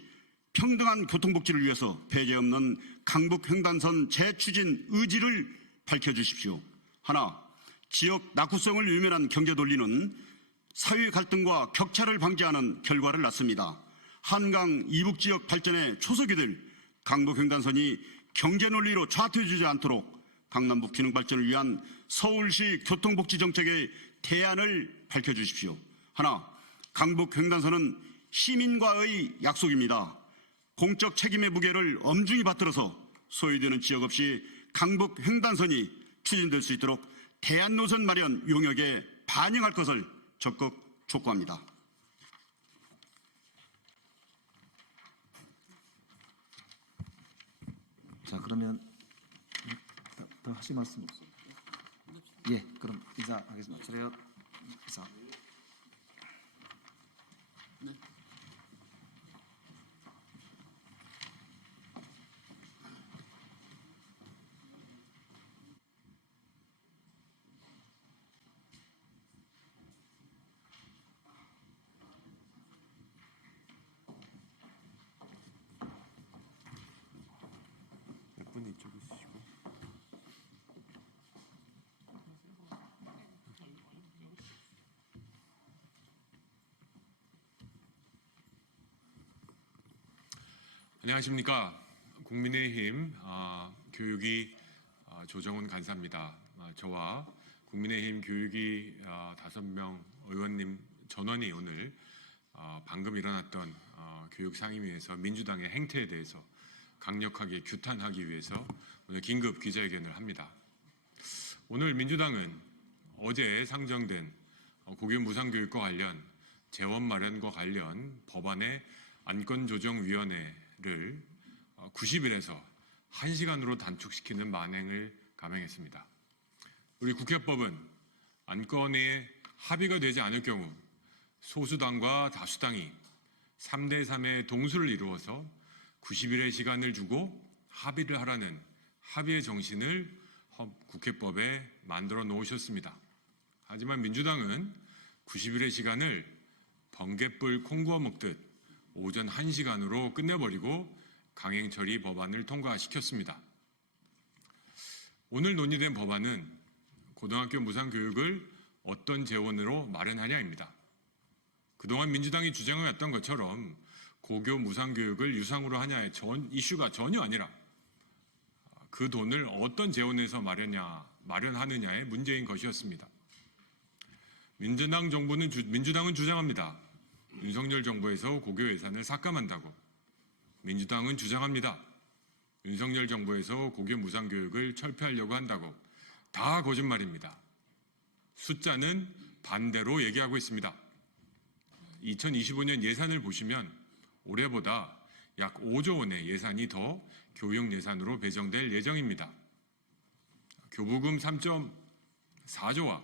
평등한 교통복지를 위해서 배제 없는 강북 횡단선 재추진 의지를 밝혀주십시오. 하나, 지역 낙후성을 유면한 경제 논리는 사회 갈등과 격차를 방지하는 결과를 낳습니다. 한강 이북 지역 발전의 초석이 될 강북 횡단선이 경제 논리로 좌퇴되지 않도록 강남북 균형 발전을 위한 서울시 교통복지 정책의 대안을 밝혀주십시오. 하나, 강북 횡단선은 시민과의 약속입니다. 공적 책임의 무게를 엄중히 받들어서 소외되는 지역 없이 강북 횡단선이 추진될 수 있도록 대안 노선 마련 용역에 반영할 것을 적극 촉구합니다. 자, 그러면 더 하실 말씀 없어요? 예, 그럼 인사하겠습니다. 차례요. 인사. 안녕하십니까. 국민의힘 교육위 조정훈 간사입니다. 저와 국민의힘 교육위 5명 의원님 전원이 오늘 방금 일어났던 교육상임위에서 민주당의 행태에 대해서 강력하게 규탄하기 위해서 오늘 긴급 기자회견을 합니다. 오늘 민주당은 어제 상정된 고교 무상교육과 관련 재원 마련과 관련 법안의 안건조정위원회를 90일에서 1시간으로 단축시키는 만행을 감행했습니다. 우리 국회법은 안건에 합의가 되지 않을 경우 소수당과 다수당이 3대3의 동수를 이루어서 90일의 시간을 주고 합의를 하라는 합의의 정신을 국회법에 만들어 놓으셨습니다. 하지만 민주당은 90일의 시간을 번갯불 콩 구워 먹듯 오전 1시간으로 끝내버리고 강행 처리 법안을 통과시켰습니다. 오늘 논의된 법안은 고등학교 무상교육을 어떤 재원으로 마련하냐입니다. 그동안 민주당이 주장해왔던 것처럼 고교 무상교육을 유상으로 하냐의 이슈가 전혀 아니라 그 돈을 어떤 재원에서 마련하느냐의 문제인 것이었습니다. 민주당은 주장합니다. 윤석열 정부에서 고교 예산을 삭감한다고. 민주당은 주장합니다. 윤석열 정부에서 고교 무상교육을 철폐하려고 한다고. 다 거짓말입니다. 숫자는 반대로 얘기하고 있습니다. 2025년 예산을 보시면 올해보다 약 5조 원의 예산이 더 교육 예산으로 배정될 예정입니다. 교부금 3.4조와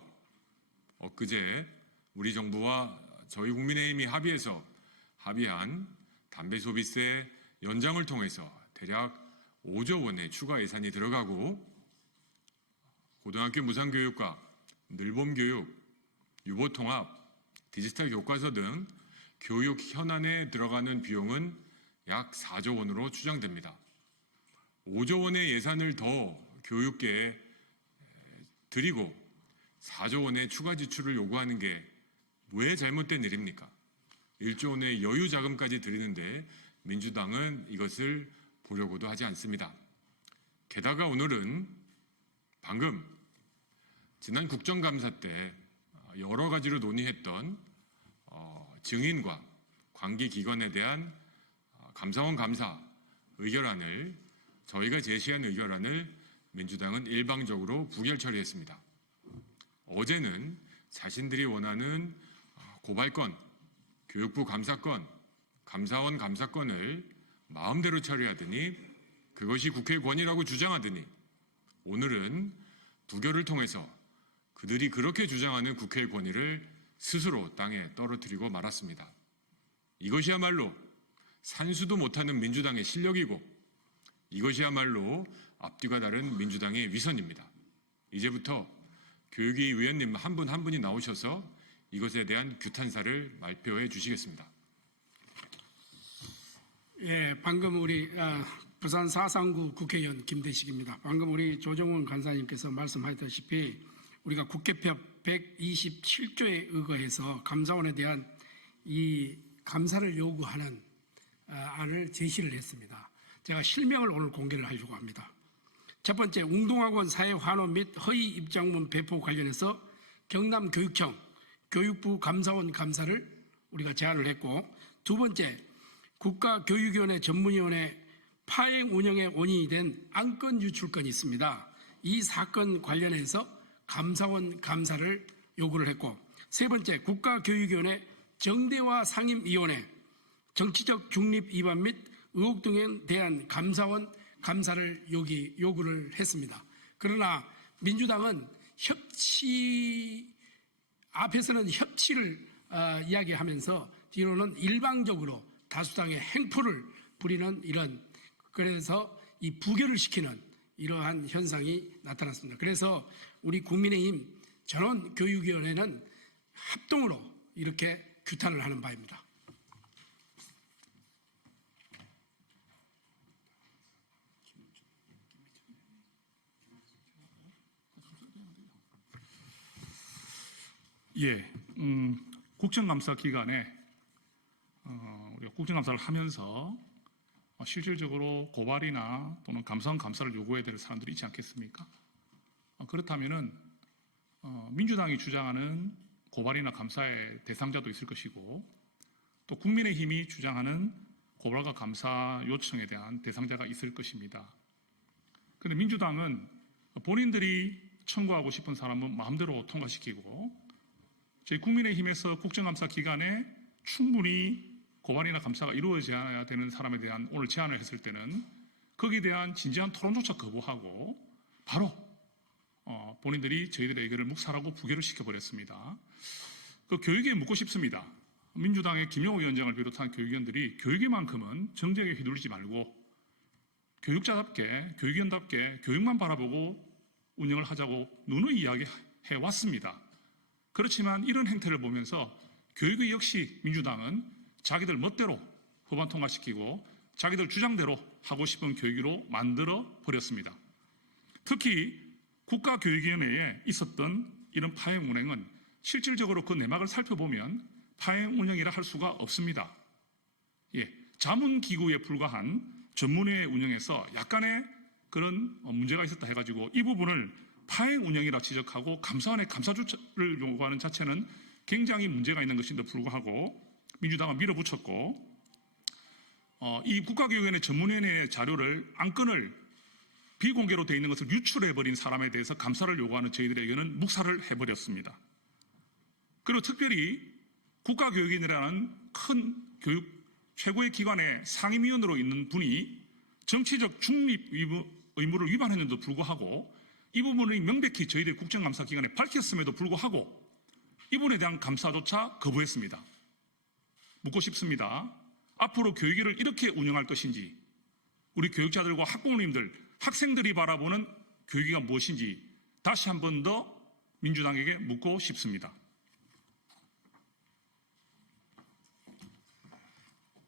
엊그제 우리 정부와 저희 국민의힘이 합의한 담배소비세 연장을 통해서 대략 5조 원의 추가 예산이 들어가고 고등학교 무상교육과 늘봄교육, 유보통합, 디지털 교과서 등 교육 현안에 들어가는 비용은 약 4조 원으로 추정됩니다. 5조 원의 예산을 더 교육계에 드리고 4조 원의 추가 지출을 요구하는 게 왜 잘못된 일입니까? 1조 원의 여유 자금까지 드리는데 민주당은 이것을 보려고도 하지 않습니다. 게다가 오늘은 방금 지난 국정감사 때 여러 가지로 논의했던 증인과 관계기관에 대한 감사원 감사 의결안을 저희가 제시한 의결안을 민주당은 일방적으로 부결 처리했습니다. 어제는 자신들이 원하는 고발건, 교육부 감사건, 감사원 감사건을 마음대로 처리하더니 그것이 국회의 권위라고 주장하더니 오늘은 부결을 통해서 그들이 그렇게 주장하는 국회의 권위를 스스로 땅에 떨어뜨리고 말았습니다. 이것이야말로 산수도 못하는 민주당의 실력이고 이것이야말로 앞뒤가 다른 민주당의 위선입니다. 이제부터 교육위 위원님 한 분 한 분이 나오셔서 이것에 대한 규탄사를 발표해 주시겠습니다. 예, 방금 우리 부산 439 국회의원 김대식입니다. 방금 우리 조정훈 간사님께서 말씀하셨다시피 우리가 국회법 127조에 의거해서 감사원에 대한 이 감사를 요구하는 안을 제시를 했습니다. 제가 실명을 오늘 공개를 하려고 합니다. 첫 번째, 웅동학원 사회 환호 및 허위 입장문 배포 관련해서 경남교육청 교육부 감사원 감사를 우리가 제안을 했고, 두 번째, 국가교육위원회 전문위원회 파행 운영의 원인이 된 안건 유출건이 있습니다. 이 사건 관련해서 감사원 감사를 요구를 했고, 세 번째, 국가교육위원회 정대와 상임위원회 정치적 중립 위반 및 의혹 등에 대한 감사원 감사를 요구를 했습니다. 그러나 민주당은 앞에서는 협치를 이야기하면서 뒤로는 일방적으로 다수당의 행포를 부리는 그래서 이 부결을 시키는 이러한 현상이 나타났습니다. 그래서 우리 국민의힘 전원교육위원회는 합동으로 이렇게 규탄을 하는 바입니다. 예, 국정감사 기간에 우리가 국정감사를 하면서 실질적으로 고발이나 또는 감사원 감사를 요구해야 될 사람들이 있지 않겠습니까? 그렇다면은 민주당이 주장하는 고발이나 감사의 대상자도 있을 것이고 또 국민의힘이 주장하는 고발과 감사 요청에 대한 대상자가 있을 것입니다. 그런데 민주당은 본인들이 청구하고 싶은 사람은 마음대로 통과시키고 저희 국민의힘에서 국정감사 기간에 충분히 고발이나 감사가 이루어져야 되는 사람에 대한 오늘 제안을 했을 때는 거기에 대한 진지한 토론조차 거부하고 바로 본인들이 저희들의 의견을 묵살하고 부결을 시켜버렸습니다. 그 교육에 묻고 싶습니다. 민주당의 김영호 위원장을 비롯한 교육위원들이 교육에만큼은 정쟁에 휘둘리지 말고 교육자답게 교육위원답게 교육만 바라보고 운영을 하자고 누누이 이야기해 왔습니다. 그렇지만 이런 행태를 보면서 교육의 역시 민주당은 자기들 멋대로 법안 통과시키고 자기들 주장대로 하고 싶은 교육으로 만들어 버렸습니다. 특히 국가교육위원회에 있었던 이런 파행 운행은 실질적으로 그 내막을 살펴보면 파행 운영이라 할 수가 없습니다. 예, 자문기구에 불과한 전문회의 운영에서 약간의 그런 문제가 있었다 해가지고 이 부분을 파행 운영이라 지적하고 감사원의 감사 조치를 요구하는 자체는 굉장히 문제가 있는 것인데 불구하고 민주당은 밀어붙였고 이 국가교육위원회 전문위원회의 자료를 안건을 비공개로 되어 있는 것을 유출해버린 사람에 대해서 감사를 요구하는 저희들의 의견은 묵살을 해버렸습니다. 그리고 특별히 국가교육위원회라는 큰 교육 최고의 기관의 상임위원으로 있는 분이 정치적 중립 의무를 위반했는데도 불구하고 이 부분을 명백히 저희들 국정감사 기간에 밝혔음에도 불구하고 이분에 대한 감사조차 거부했습니다. 묻고 싶습니다. 앞으로 교육위를 이렇게 운영할 것인지 우리 교육자들과 학부모님들, 학생들이 바라보는 교육위가 무엇인지 다시 한 번 더 민주당에게 묻고 싶습니다.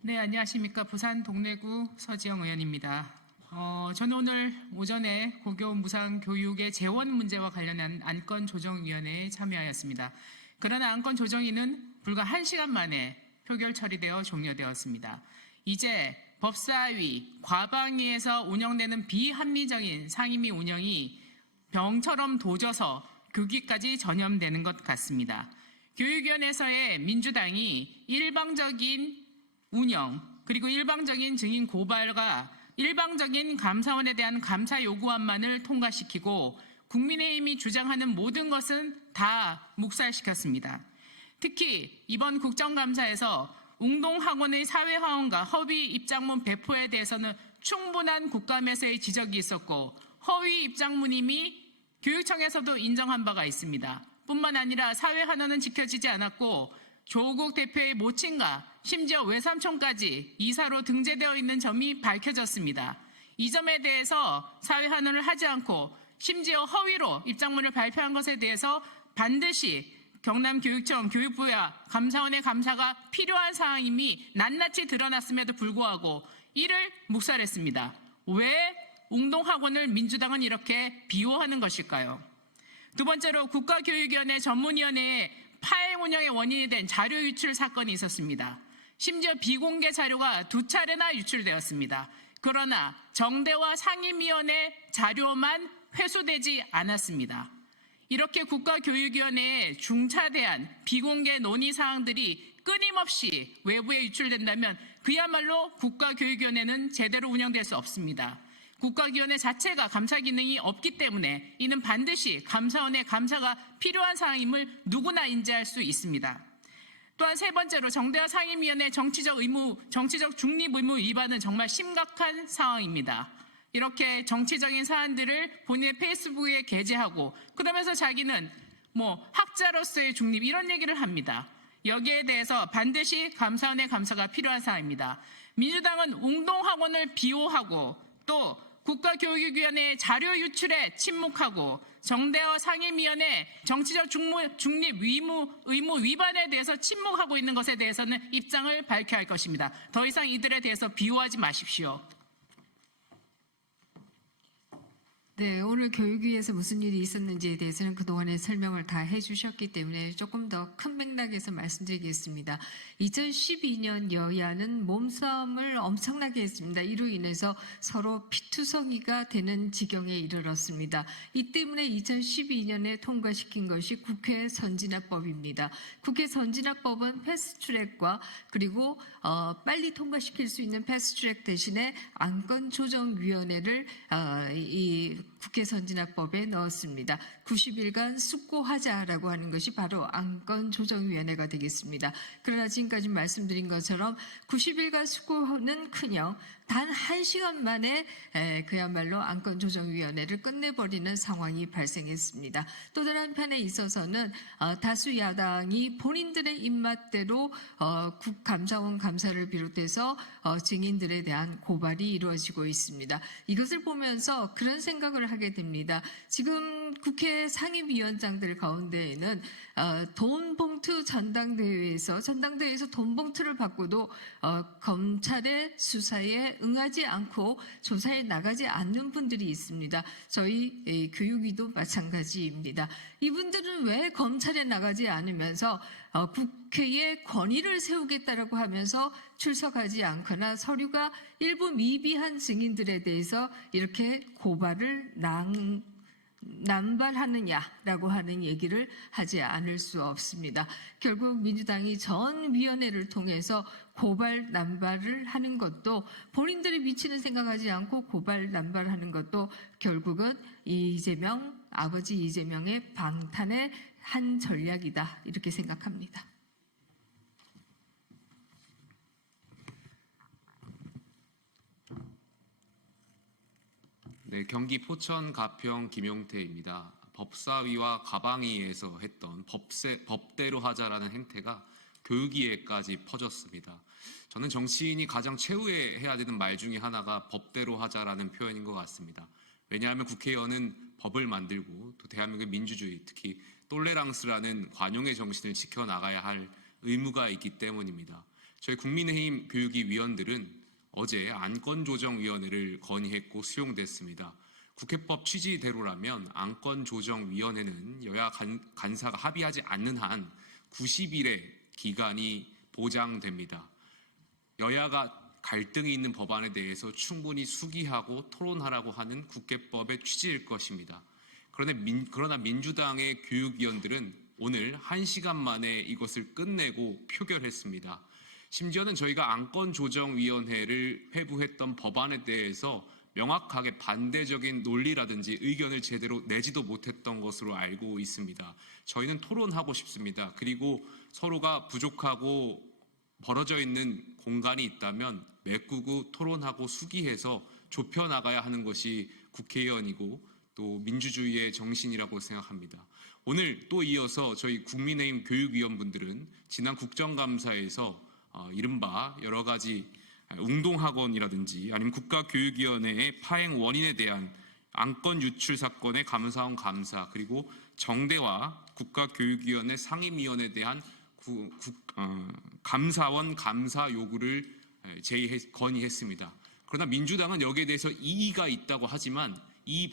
네, 안녕하십니까. 부산 동래구 서지영 의원입니다. 저는 오늘 오전에 고교 무상교육의 재원 문제와 관련한 안건조정위원회에 참여하였습니다. 그러나 안건조정위는 불과 1시간 만에 표결 처리되어 종료되었습니다. 이제 법사위, 과방위에서 운영되는 비합리적인 상임위 운영이 병처럼 도져서 교기까지 전염되는 것 같습니다. 교육위원회에서의 민주당이 일방적인 운영, 그리고 일방적인 증인 고발과 일방적인 감사원에 대한 감사 요구안만을 통과시키고 국민의힘이 주장하는 모든 것은 다 묵살시켰습니다. 특히 이번 국정감사에서 웅동학원의 사회화원과 허위 입장문 배포에 대해서는 충분한 국감에서의 지적이 있었고 허위 입장문임이 교육청에서도 인정한 바가 있습니다. 뿐만 아니라 사회환원은 지켜지지 않았고 조국 대표의 모친과 심지어 외삼촌까지 이사로 등재되어 있는 점이 밝혀졌습니다. 이 점에 대해서 사회환원을 하지 않고 심지어 허위로 입장문을 발표한 것에 대해서 반드시 경남교육청, 교육부와 감사원의 감사가 필요한 사항임이 낱낱이 드러났음에도 불구하고 이를 묵살했습니다. 왜 웅동학원을 민주당은 이렇게 비호하는 것일까요? 두 번째로 국가교육위원회 전문위원회에 파행 운영의 원인이 된 자료 유출 사건이 있었습니다. 심지어 비공개 자료가 2차례나 유출되었습니다. 그러나 정대와 상임위원회 자료만 회수되지 않았습니다. 이렇게 국가교육위원회에 중차대한 비공개 논의 사항들이 끊임없이 외부에 유출된다면 그야말로 국가교육위원회는 제대로 운영될 수 없습니다. 국가기원회 자체가 감사 기능이 없기 때문에 이는 반드시 감사원의 감사가 필요한 사항임을 누구나 인지할 수 있습니다. 또한 세 번째로 정대화 상임위원회 정치적 중립 의무 위반은 정말 심각한 상황입니다. 이렇게 정치적인 사안들을 본인의 페이스북에 게재하고 그러면서 자기는 학자로서의 중립 이런 얘기를 합니다. 여기에 대해서 반드시 감사원의 감사가 필요한 사항입니다. 민주당은 웅동학원을 비호하고 또 국가교육위원회 자료 유출에 침묵하고 정대화 상임위원회 정치적 중립 의무 위반에 대해서 침묵하고 있는 것에 대해서는 입장을 밝혀야 할 것입니다. 더 이상 이들에 대해서 비호하지 마십시오. 네, 오늘 교육위에서 무슨 일이 있었는지에 대해서는 그동안에 설명을 다 해주셨기 때문에 조금 더 큰 맥락에서 말씀드리겠습니다. 2012년 여야는 몸싸움을 엄청나게 했습니다. 이로 인해서 서로 피투성이가 되는 지경에 이르렀습니다. 이 때문에 2012년에 통과시킨 것이 국회 선진화법입니다. 국회 선진화법은 패스트트랙과 그리고 빨리 통과시킬 수 있는 패스트트랙 대신에 안건조정위원회를 이 국회 선진화법에 넣었습니다. 90일간 숙고하자라고 하는 것이 바로 안건조정위원회가 되겠습니다. 그러나 지금까지 말씀드린 것처럼 90일간 숙고는커녕 단 1시간 만에 그야말로 안건조정위원회를 끝내버리는 상황이 발생했습니다. 또 다른 한편에 있어서는 다수 야당이 본인들의 입맛대로 국감사원 감사를 비롯해서 증인들에 대한 고발이 이루어지고 있습니다. 이것을 보면서 그런 생각을 하게 됩니다. 지금 국회 상임위원장들 가운데에는 돈 봉투 전당대회에서 돈 봉투를 받고도 검찰의 수사에 응하지 않고 조사에 나가지 않는 분들이 있습니다. 저희 교육위도 마찬가지입니다. 이분들은 왜 검찰에 나가지 않으면서 국회에 권위를 세우겠다라고 하면서 출석하지 않거나 서류가 일부 미비한 증인들에 대해서 이렇게 고발을 남발하느냐라고 하는 얘기를 하지 않을 수 없습니다. 결국 민주당이 전 위원회를 통해서 고발 남발을 하는 것도 본인들이 미치는 생각하지 않고 고발 남발하는 것도 결국은 아버지 이재명의 방탄의 한 전략이다 이렇게 생각합니다. 네, 경기 포천 가평 김용태입니다. 법사위와 가방위에서 했던 법대로 하자라는 행태가 교육위에까지 퍼졌습니다. 저는 정치인이 가장 최후에 해야 되는 말 중에 하나가 법대로 하자라는 표현인 것 같습니다. 왜냐하면 국회의원은 법을 만들고 또 대한민국의 민주주의, 특히 똘레랑스라는 관용의 정신을 지켜나가야 할 의무가 있기 때문입니다. 저희 국민의힘 교육위 위원들은 어제 안건조정위원회를 건의했고 수용됐습니다. 국회법 취지대로라면 안건조정위원회는 여야 간사가 합의하지 않는 한 90일의 기간이 보장됩니다. 여야가 갈등이 있는 법안에 대해서 충분히 수기하고 토론하라고 하는 국회법의 취지일 것입니다. 그러나 민주당의 교육위원들은 오늘 1시간 만에 이것을 끝내고 표결했습니다. 심지어는 저희가 안건조정위원회를 회부했던 법안에 대해서 명확하게 반대적인 논리라든지 의견을 제대로 내지도 못했던 것으로 알고 있습니다. 저희는 토론하고 싶습니다. 그리고 서로가 부족하고 벌어져 있는 공간이 있다면 메꾸고 토론하고 수기해서 좁혀나가야 하는 것이 국회의원이고 또 민주주의의 정신이라고 생각합니다. 오늘 또 이어서 저희 국민의힘 교육위원분들은 지난 국정감사에서 이른바 여러 가지 웅동학원이라든지 아니면 국가교육위원회의 파행 원인에 대한 안건 유출 사건의 감사원 감사 그리고 정대와 국가교육위원회 상임위원회에 대한 감사원 감사 요구를 건의했습니다. 그러나 민주당은 여기에 대해서 이의가 있다고 하지만 이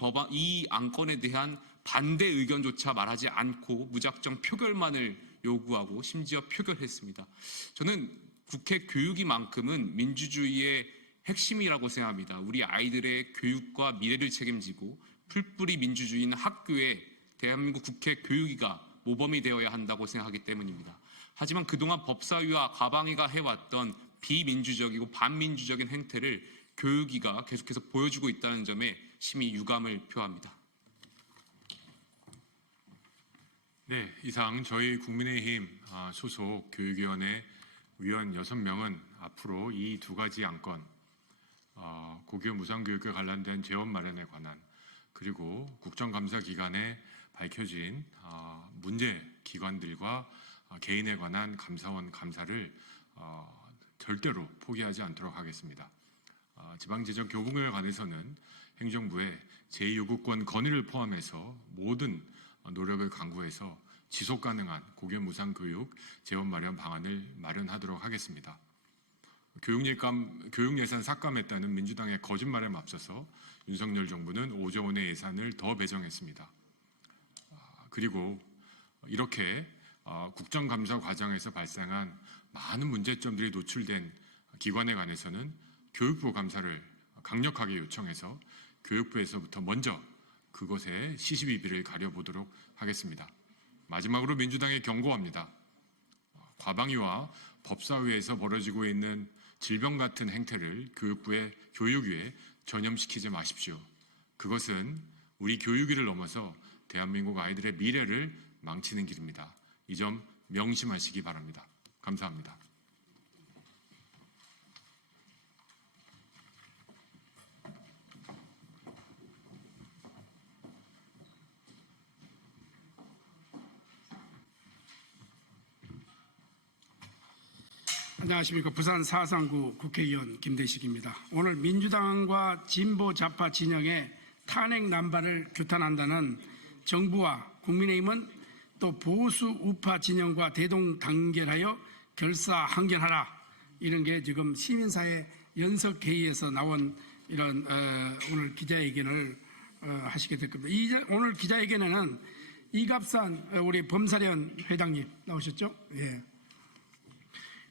안건에 대한 반대 의견조차 말하지 않고 무작정 표결만을 요구하고 심지어 표결했습니다. 저는 국회 교육위만큼은 민주주의의 핵심이라고 생각합니다. 우리 아이들의 교육과 미래를 책임지고 풀뿌리 민주주의는 학교에 대한민국 국회 교육위가 모범이 되어야 한다고 생각하기 때문입니다. 하지만 그동안 법사위와 가방위가 해왔던 비민주적이고 반민주적인 행태를 교육위가 계속해서 보여주고 있다는 점에 심히 유감을 표합니다. 네, 이상 저희 국민의힘 소속 교육위원회 위원 6명은 앞으로 이 두 가지 안건, 고교 무상교육과 관련된 재원 마련에 관한, 그리고 국정감사 기간에 밝혀진 문제 기관들과 개인에 관한 감사원 감사를 절대로 포기하지 않도록 하겠습니다. 지방재정 교부금에 관해서는 행정부의 제2요구권 건의를 포함해서 모든 노력을 강구해서 지속 가능한 고교 무상 교육 재원 마련 방안을 마련하도록 하겠습니다. 교육 예산 삭감했다는 민주당의 거짓말에 맞서서 윤석열 정부는 5조 원의 예산을 더 배정했습니다. 그리고 이렇게 국정감사 과정에서 발생한 많은 문제점들이 노출된 기관에 관해서는 교육부 감사를 강력하게 요청해서 교육부에서부터 먼저 그것에 시시비비를 가려보도록 하겠습니다. 마지막으로 민주당에 경고합니다. 과방위와 법사위에서 벌어지고 있는 질병 같은 행태를 교육위에 전염시키지 마십시오. 그것은 우리 교육위를 넘어서 대한민국 아이들의 미래를 망치는 길입니다. 이 점 명심하시기 바랍니다. 감사합니다. 안녕하십니까. 부산 439 국회의원 김대식입니다. 오늘 민주당과 진보 좌파 진영의 탄핵 남발을 규탄한다는 정부와 국민의힘은 또 보수 우파 진영과 대동단결하여 결사항전하라, 이런 게 지금 시민사회 연석회의에서 나온 이런 오늘 기자회견을 하시게 될 겁니다. 오늘 기자회견에는 이갑산 우리 범사련 회장님 나오셨죠? 예.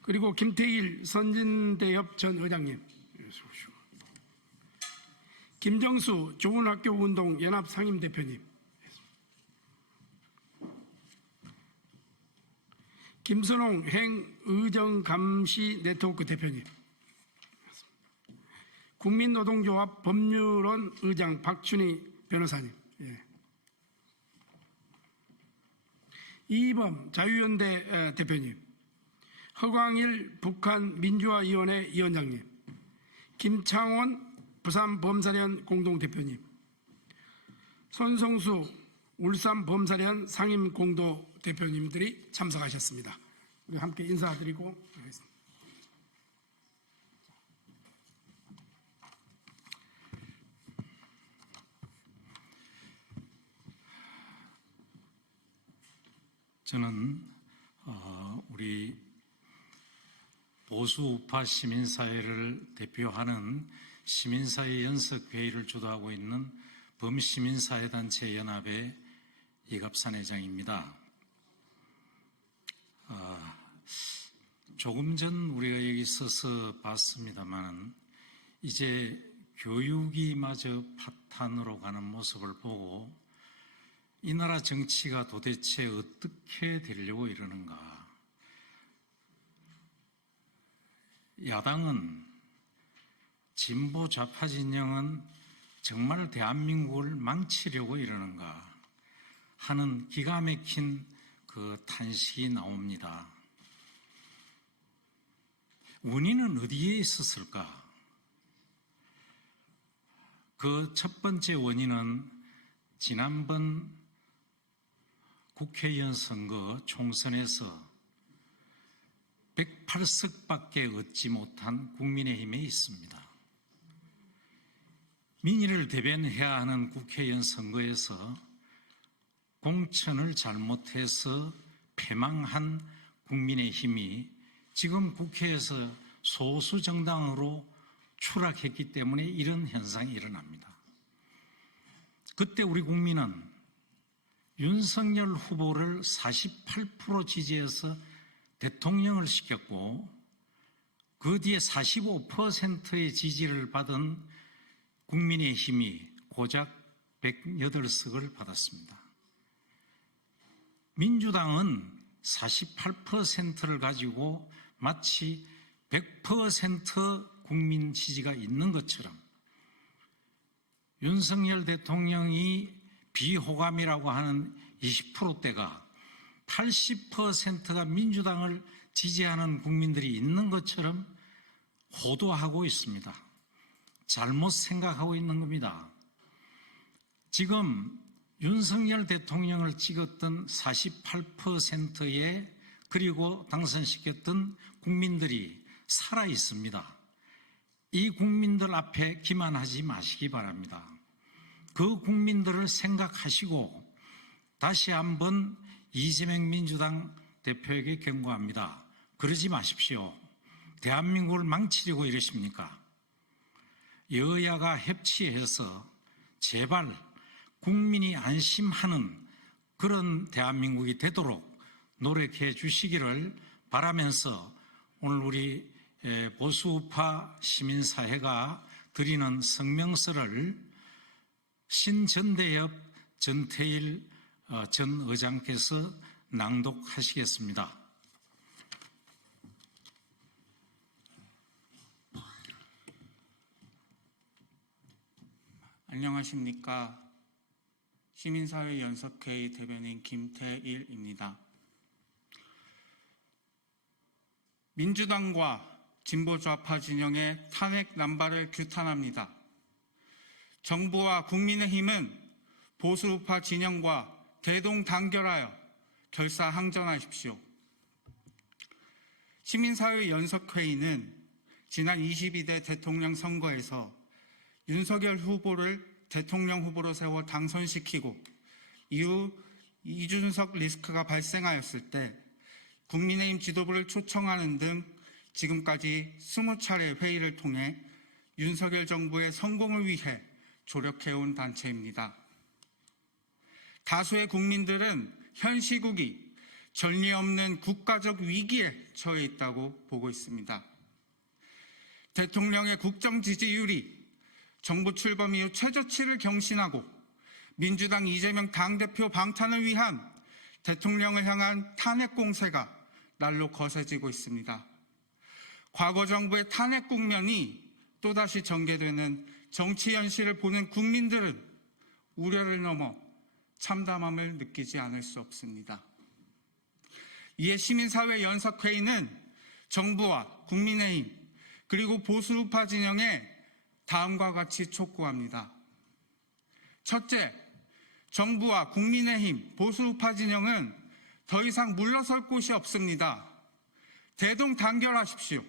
그리고 김태일 선진대협 전 의장님, 김정수 좋은학교운동 연합 상임대표님, 김선홍 행의정감시 네트워크 대표님, 국민노동조합 법률원 의장 박춘희 변호사님, 이범 자유연대 대표님, 허광일 북한민주화위원회 위원장님, 김창원 부산범사련 공동대표님, 손성수 울산범사련 상임공동대표님들이 참석하셨습니다. 우리 함께 인사드리고 하겠습니다. 저는 우리 보수 우파 시민사회를 대표하는 시민사회 연석회의를 주도하고 있는 범시민사회단체 연합의 이갑산 회장입니다. 조금 전 우리가 여기 서서 봤습니다만 이제 교육이마저 파탄으로 가는 모습을 보고 이 나라 정치가 도대체 어떻게 되려고 이러는가. 야당은, 진보 좌파 진영은 정말 대한민국을 망치려고 이러는가 하는 기가 막힌 그 탄식이 나옵니다. 원인은 어디에 있었을까? 그 첫 번째 원인은 지난번 국회의원 선거 총선에서 108석밖에 얻지 못한 국민의힘에 있습니다. 민의를 대변해야 하는 국회의원 선거에서 공천을 잘못해서 패망한 국민의힘이 지금 국회에서 소수 정당으로 추락했기 때문에 이런 현상이 일어납니다. 그때 우리 국민은 윤석열 후보를 48% 지지해서 대통령을 시켰고 그 뒤에 45%의 지지를 받은 국민의힘이 고작 108석을 받았습니다. 민주당은 48%를 가지고 마치 100% 국민 지지가 있는 것처럼 윤석열 대통령이 비호감이라고 하는 20%대가 80%가 민주당을 지지하는 국민들이 있는 것처럼 호도하고 있습니다. 잘못 생각하고 있는 겁니다. 지금 윤석열 대통령을 찍었던 48%의 그리고 당선시켰던 국민들이 살아 있습니다. 이 국민들 앞에 기만하지 마시기 바랍니다. 그 국민들을 생각하시고 다시 한번 이재명 민주당 대표에게 경고합니다. 그러지 마십시오. 대한민국을 망치려고 이러십니까? 여야가 협치해서 제발 국민이 안심하는 그런 대한민국이 되도록 노력해 주시기를 바라면서 오늘 우리 보수우파 시민사회가 드리는 성명서를 신전대엽 전태일 전 의장께서 낭독하시겠습니다. 안녕하십니까. 시민사회 연석회의 대변인 김태일입니다. 민주당과 진보좌파 진영의 탄핵 남발을 규탄합니다. 정부와 국민의힘은 보수우파 진영과 대동단결하여 결사항전하십시오. 시민사회 연석회의는 지난 22대 대통령 선거에서 윤석열 후보를 대통령 후보로 세워 당선시키고 이후 이준석 리스크가 발생하였을 때 국민의힘 지도부를 초청하는 등 지금까지 20차례 회의를 통해 윤석열 정부의 성공을 위해 조력해온 단체입니다. 다수의 국민들은 현 시국이 전례 없는 국가적 위기에 처해 있다고 보고 있습니다. 대통령의 국정 지지율이 정부 출범 이후 최저치를 경신하고 민주당 이재명 당대표 방탄을 위한 대통령을 향한 탄핵 공세가 날로 거세지고 있습니다. 과거 정부의 탄핵 국면이 또다시 전개되는 정치 현실을 보는 국민들은 우려를 넘어 참담함을 느끼지 않을 수 없습니다. 이에 시민사회 연석회의는 정부와 국민의힘 그리고 보수우파 진영에 다음과 같이 촉구합니다. 첫째, 정부와 국민의힘, 보수우파 진영은 더 이상 물러설 곳이 없습니다. 대동단결하십시오.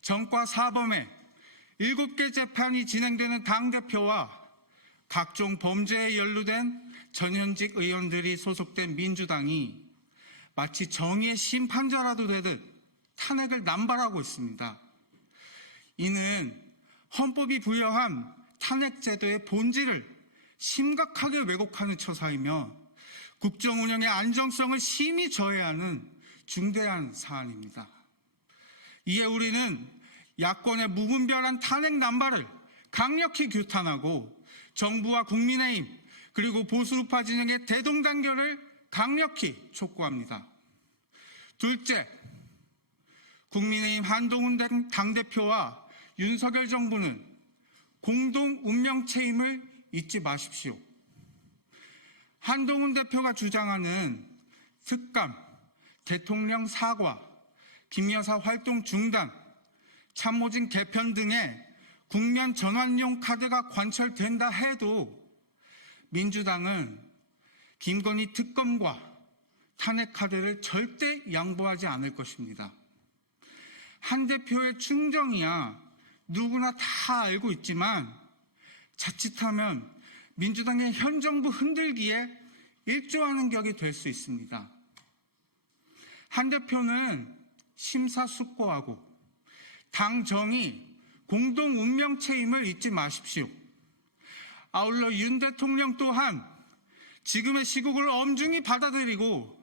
정과 사범의 7개 재판이 진행되는 당대표와 각종 범죄에 연루된 전현직 의원들이 소속된 민주당이 마치 정의의 심판자라도 되듯 탄핵을 남발하고 있습니다. 이는 헌법이 부여한 탄핵제도의 본질을 심각하게 왜곡하는 처사이며 국정 운영의 안정성을 심히 저해하는 중대한 사안입니다. 이에 우리는 야권의 무분별한 탄핵 남발을 강력히 규탄하고 정부와 국민의힘 그리고 보수우파 진영의 대동단결을 강력히 촉구합니다. 둘째, 국민의힘 한동훈 당대표와 윤석열 정부는 공동 운명체임을 잊지 마십시오. 한동훈 대표가 주장하는 특감, 대통령 사과, 김여사 활동 중단, 참모진 개편 등의 국면 전환용 카드가 관철된다 해도 민주당은 김건희 특검과 탄핵 카드를 절대 양보하지 않을 것입니다. 한 대표의 충정이야 누구나 다 알고 있지만 자칫하면 민주당의 현 정부 흔들기에 일조하는 격이 될 수 있습니다. 한 대표는 심사숙고하고 당 정의, 공동 운명체임을 잊지 마십시오. 아울러 윤 대통령 또한 지금의 시국을 엄중히 받아들이고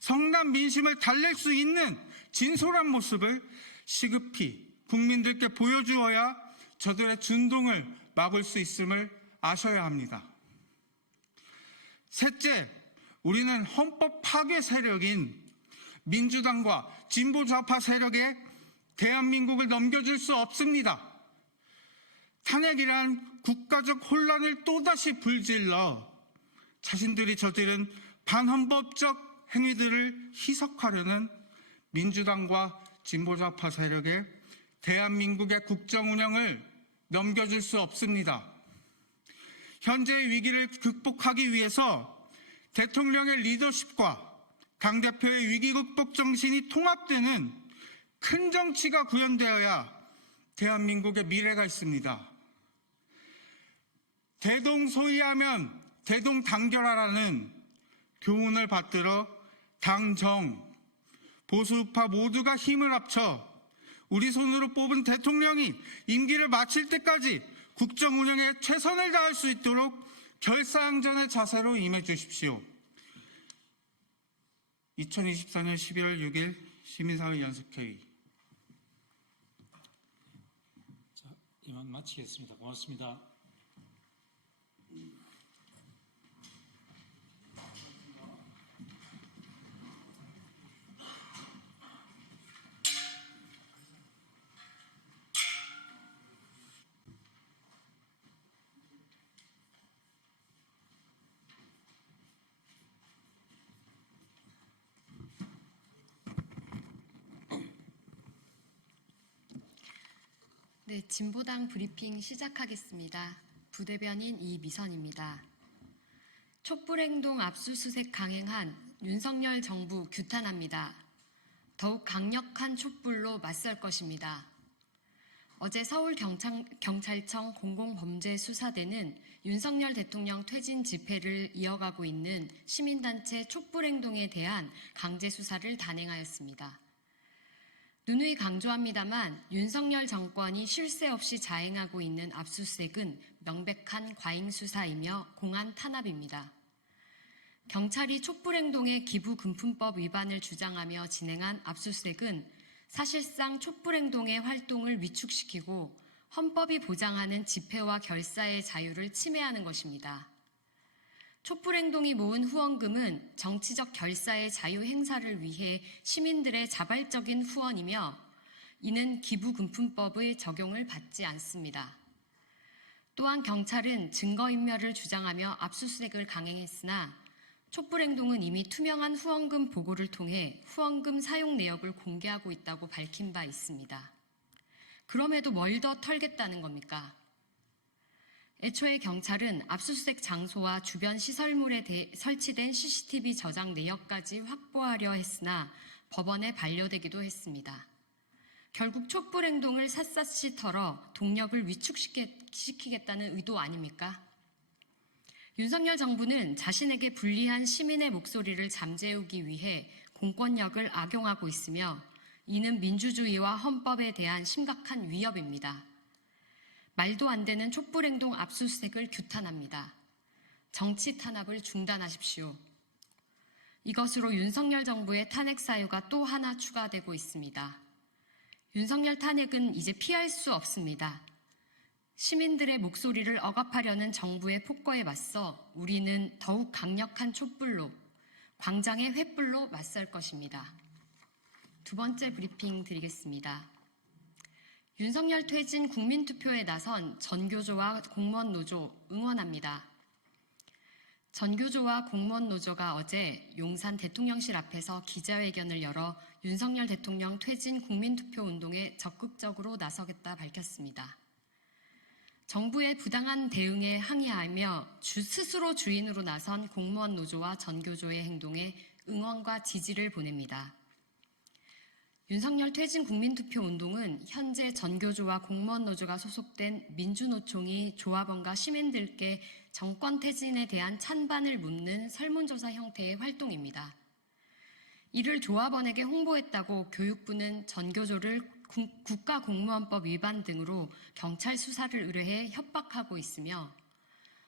성남 민심을 달랠 수 있는 진솔한 모습을 시급히 국민들께 보여주어야 저들의 준동을 막을 수 있음을 아셔야 합니다. 셋째, 우리는 헌법 파괴 세력인 민주당과 진보 좌파 세력의 대한민국을 넘겨줄 수 없습니다. 탄핵이란 국가적 혼란을 또다시 불질러 자신들이 저지른 반헌법적 행위들을 희석하려는 민주당과 진보좌파 세력에 대한민국의 국정 운영을 넘겨줄 수 없습니다. 현재의 위기를 극복하기 위해서 대통령의 리더십과 당대표의 위기 극복 정신이 통합되는 큰 정치가 구현되어야 대한민국의 미래가 있습니다. 대동소이하면 대동단결하라는 교훈을 받들어 당정, 보수우파 모두가 힘을 합쳐 우리 손으로 뽑은 대통령이 임기를 마칠 때까지 국정 운영에 최선을 다할 수 있도록 결사항전의 자세로 임해 주십시오. 2024년 12월 6일 시민사회 연습회의. 자, 이만 마치겠습니다. 고맙습니다. 네, 진보당 브리핑 시작하겠습니다. 부대변인 이미선입니다. 촛불행동 압수수색 강행한 윤석열 정부 규탄합니다. 더욱 강력한 촛불로 맞설 것입니다. 어제 서울경찰청 공공범죄수사대는 윤석열 대통령 퇴진 집회를 이어가고 있는 시민단체 촛불행동에 대한 강제수사를 단행하였습니다. 누누이 강조합니다만 윤석열 정권이 쉴 새 없이 자행하고 있는 압수수색은 명백한 과잉수사이며 공안 탄압입니다. 경찰이 촛불행동의 기부금품법 위반을 주장하며 진행한 압수수색은 사실상 촛불행동의 활동을 위축시키고 헌법이 보장하는 집회와 결사의 자유를 침해하는 것입니다. 촛불행동이 모은 후원금은 정치적 결사의 자유 행사를 위해 시민들의 자발적인 후원이며 이는 기부금품법의 적용을 받지 않습니다. 또한 경찰은 증거인멸을 주장하며 압수수색을 강행했으나 촛불행동은 이미 투명한 후원금 보고를 통해 후원금 사용 내역을 공개하고 있다고 밝힌 바 있습니다. 그럼에도 뭘 더 털겠다는 겁니까? 애초에 경찰은 압수수색 장소와 주변 시설물에 설치된 CCTV 저장 내역까지 확보하려 했으나 법원에 반려되기도 했습니다. 결국 촛불행동을 샅샅이 털어 동력을 위축시키겠다는 의도 아닙니까? 윤석열 정부는 자신에게 불리한 시민의 목소리를 잠재우기 위해 공권력을 악용하고 있으며 이는 민주주의와 헌법에 대한 심각한 위협입니다. 말도 안 되는 촛불행동 압수수색을 규탄합니다. 정치 탄압을 중단하십시오. 이것으로 윤석열 정부의 탄핵 사유가 또 하나 추가되고 있습니다. 윤석열 탄핵은 이제 피할 수 없습니다. 시민들의 목소리를 억압하려는 정부의 폭거에 맞서 우리는 더욱 강력한 촛불로, 광장의 횃불로 맞설 것입니다. 두 번째 브리핑 드리겠습니다. 윤석열 퇴진 국민투표에 나선 전교조와 공무원노조 응원합니다. 전교조와 공무원노조가 어제 용산 대통령실 앞에서 기자회견을 열어 윤석열 대통령 퇴진 국민투표 운동에 적극적으로 나서겠다 밝혔습니다. 정부의 부당한 대응에 항의하며 스스로 주인으로 나선 공무원 노조와 전교조의 행동에 응원과 지지를 보냅니다. 윤석열 퇴진 국민투표 운동은 현재 전교조와 공무원 노조가 소속된 민주노총이 조합원과 시민들께 정권 퇴진에 대한 찬반을 묻는 설문조사 형태의 활동입니다. 이를 조합원에게 홍보했다고 교육부는 전교조를 국가공무원법 위반 등으로 경찰 수사를 의뢰해 협박하고 있으며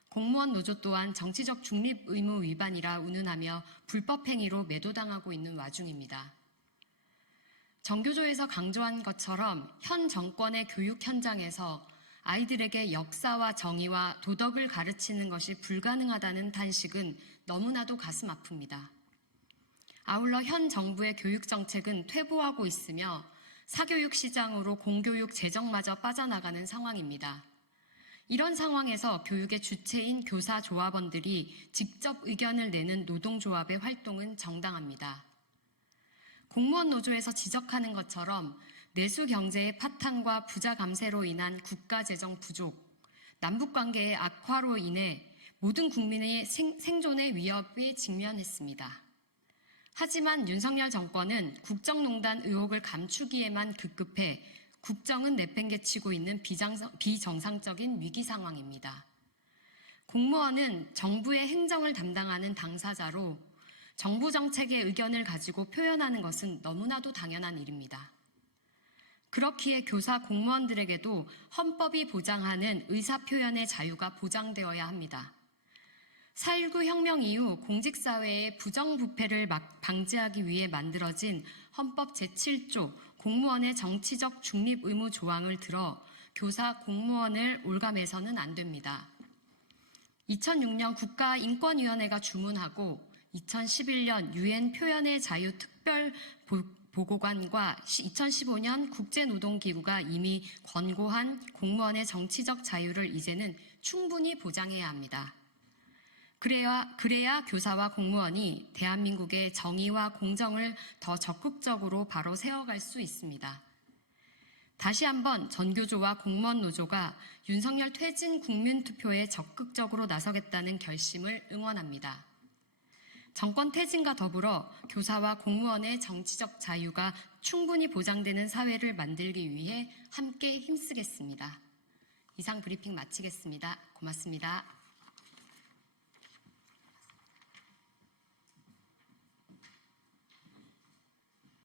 공무원 노조 또한 정치적 중립 의무 위반이라 운운하며 불법 행위로 매도당하고 있는 와중입니다. 전교조에서 강조한 것처럼 현 정권의 교육 현장에서 아이들에게 역사와 정의와 도덕을 가르치는 것이 불가능하다는 탄식은 너무나도 가슴 아픕니다. 아울러 현 정부의 교육 정책은 퇴보하고 있으며 사교육 시장으로 공교육 재정마저 빠져나가는 상황입니다. 이런 상황에서 교육의 주체인 교사 조합원들이 직접 의견을 내는 노동조합의 활동은 정당합니다. 공무원 노조에서 지적하는 것처럼 내수 경제의 파탄과 부자 감세로 인한 국가 재정 부족, 남북 관계의 악화로 인해 모든 국민의 생존의 위협에 직면했습니다. 하지만 윤석열 정권은 국정농단 의혹을 감추기에만 급급해 국정은 내팽개치고 있는 비정상적인 위기 상황입니다. 공무원은 정부의 행정을 담당하는 당사자로 정부 정책의 의견을 가지고 표현하는 것은 너무나도 당연한 일입니다. 그렇기에 교사 공무원들에게도 헌법이 보장하는 의사표현의 자유가 보장되어야 합니다. 4.19 혁명 이후 공직사회의 부정부패를 방지하기 위해 만들어진 헌법 제7조 공무원의 정치적 중립 의무 조항을 들어 교사 공무원을 올감해서는 안 됩니다. 2006년 국가인권위원회가 주문하고 2011년 유엔 표현의 자유 특별 보고관과 2015년 국제노동기구가 이미 권고한 공무원의 정치적 자유를 이제는 충분히 보장해야 합니다. 그래야 교사와 공무원이 대한민국의 정의와 공정을 더 적극적으로 바로 세워갈 수 있습니다. 다시 한번 전교조와 공무원 노조가 윤석열 퇴진 국민투표에 적극적으로 나서겠다는 결심을 응원합니다. 정권 퇴진과 더불어 교사와 공무원의 정치적 자유가 충분히 보장되는 사회를 만들기 위해 함께 힘쓰겠습니다. 이상 브리핑 마치겠습니다. 고맙습니다.